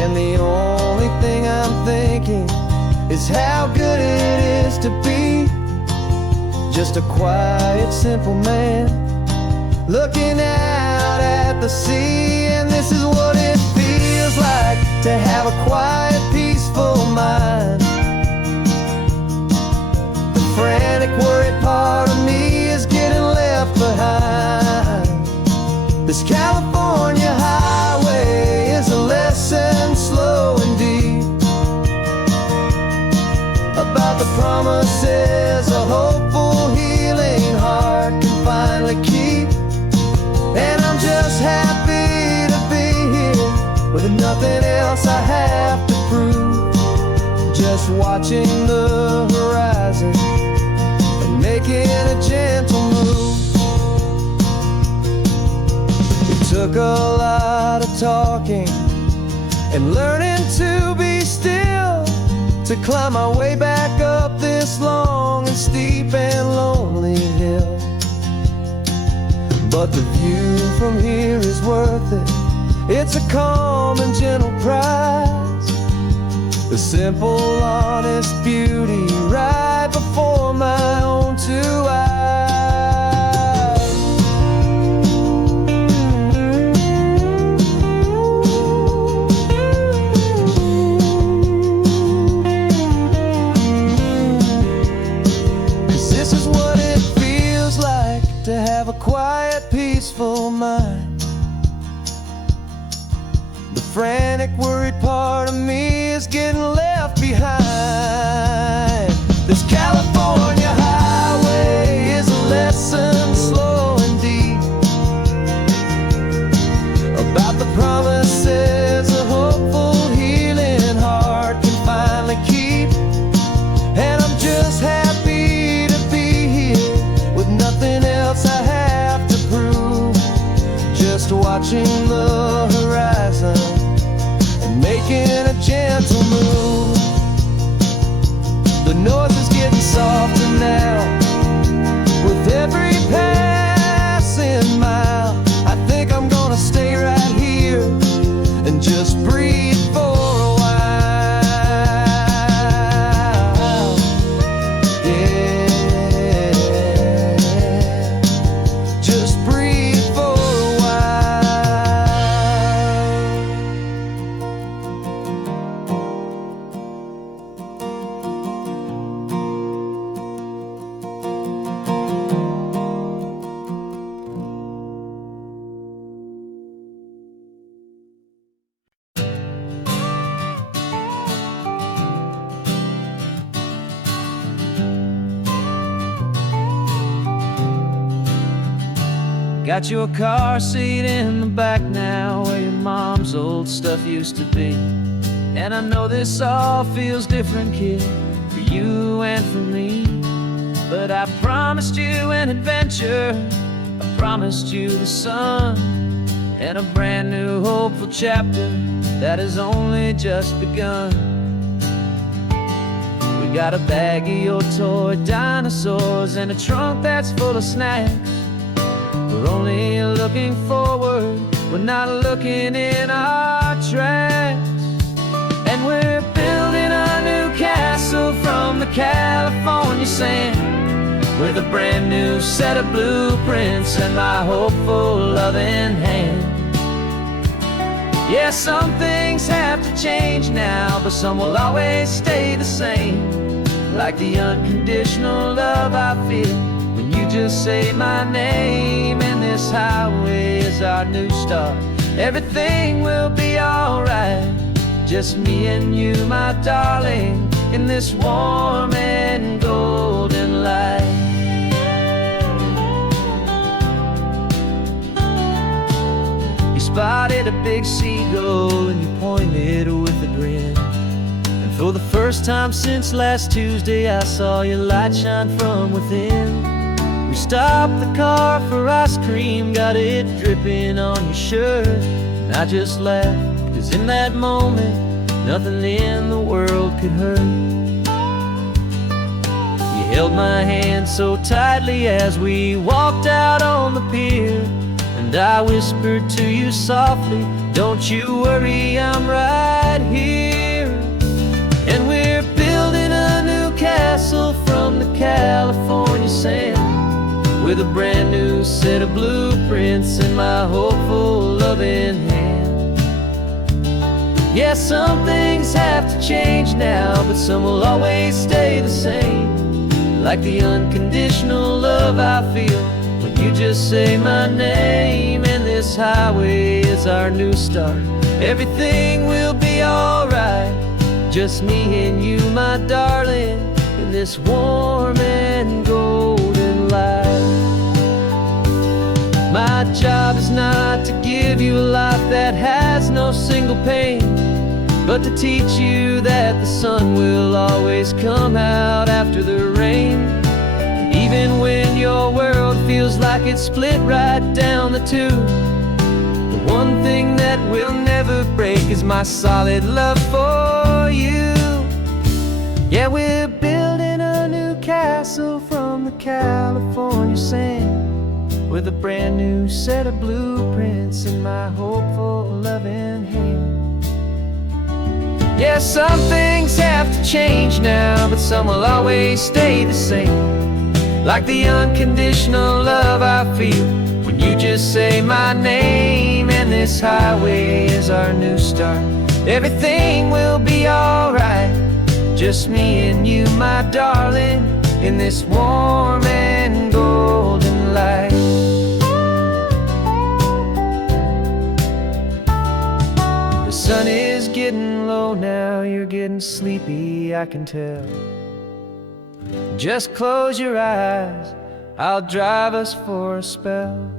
And the only thing I'm thinking is how good it is to be just a quiet, simple man looking out at the sea. And this is what it feels like to have a quiet, peaceful mind. The frantic, worried part of me is getting left behind. This California highway is a lesson, slow and deep, about the promises a hopeful, healing heart can finally keep. And I'm just happy to be here with nothing else I have to prove, just watching the horizon and making a gentle move. It took a lot of talking and learning to be still to climb my way back up this long and steep and lonely hill. But the view from here is worth it. It's a calm and gentle prize, the simple, honest beauty right before my own two eyes. 'Cause this is what it feels like to have a quiet, peaceful mind. The frantic, worried part of me is getting left behind. This California highway is a lesson, slow and deep, about the promises a hopeful, healing heart can finally keep. And I'm just happy to be here with nothing else I have to prove, just watching the horizon and making a gentle move. The noise is getting softer now with every passing mile. I think I'm gonna stay right here and just breathe for a while. Yeah, just breathe for a while. Got your car seat in the back now, where your mom's old stuff used to be. And I know this all feels different, kid, for you and for me. But I promised you an adventure, I promised you the sun, and a brand new hopeful chapter that has only just begun. We got a bag of your toy dinosaurs and a trunk that's full of snacks. We're only looking forward, we're not looking in our tracks. And we're building a new castle from the California sand, with a brand new set of blueprints and my hopeful loving hand. Yeah, some things have to change now, but some will always stay the same, like the unconditional love I feel when you just say my name. And this highway is our new start, everything will be alright, just me and you, my darling, in this warm and golden light. You spotted a big seagull and you pointed with a grin, and for the first time since last Tuesday I saw your light shine from within. We stopped the car for ice cream, got it dripping on your shirt, and I just laughed, 'cause in that moment nothing in the world could hurt. You held my hand so tightly as we walked out on the pier, and I whispered to you softly, don't you worry, I'm right here. And we're building a new castle from the California sand, with a brand new set of blueprints in my hopeful, loving hand. Yeah, some things have to change now, but some will always stay the same, like the unconditional love I feel when you just say my name. And this highway is our new start. Everything will be alright, just me and you, my darling, in this warm and golden life. My job is not to give you a life that has no single pain, but to teach you that the sun will always come out after the rain. Even when your world feels like it's split right down the two, the one thing that will never break is my solid love for you. Yeah, we're building a new castle from the California sand, with a brand new set of blueprints in my hopeful, loving hand. Yeah, some things have to change now, but some will always stay the same, like the unconditional love I feel when you just say my name. And this highway is our new start. Everything will be alright, just me and you, my darling, in this warm and golden light. The sun is getting low now, you're getting sleepy, I can tell. Just close your eyes, I'll drive us for a spell.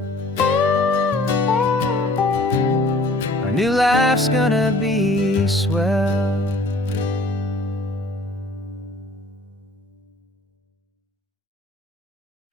Our new life's gonna be swell.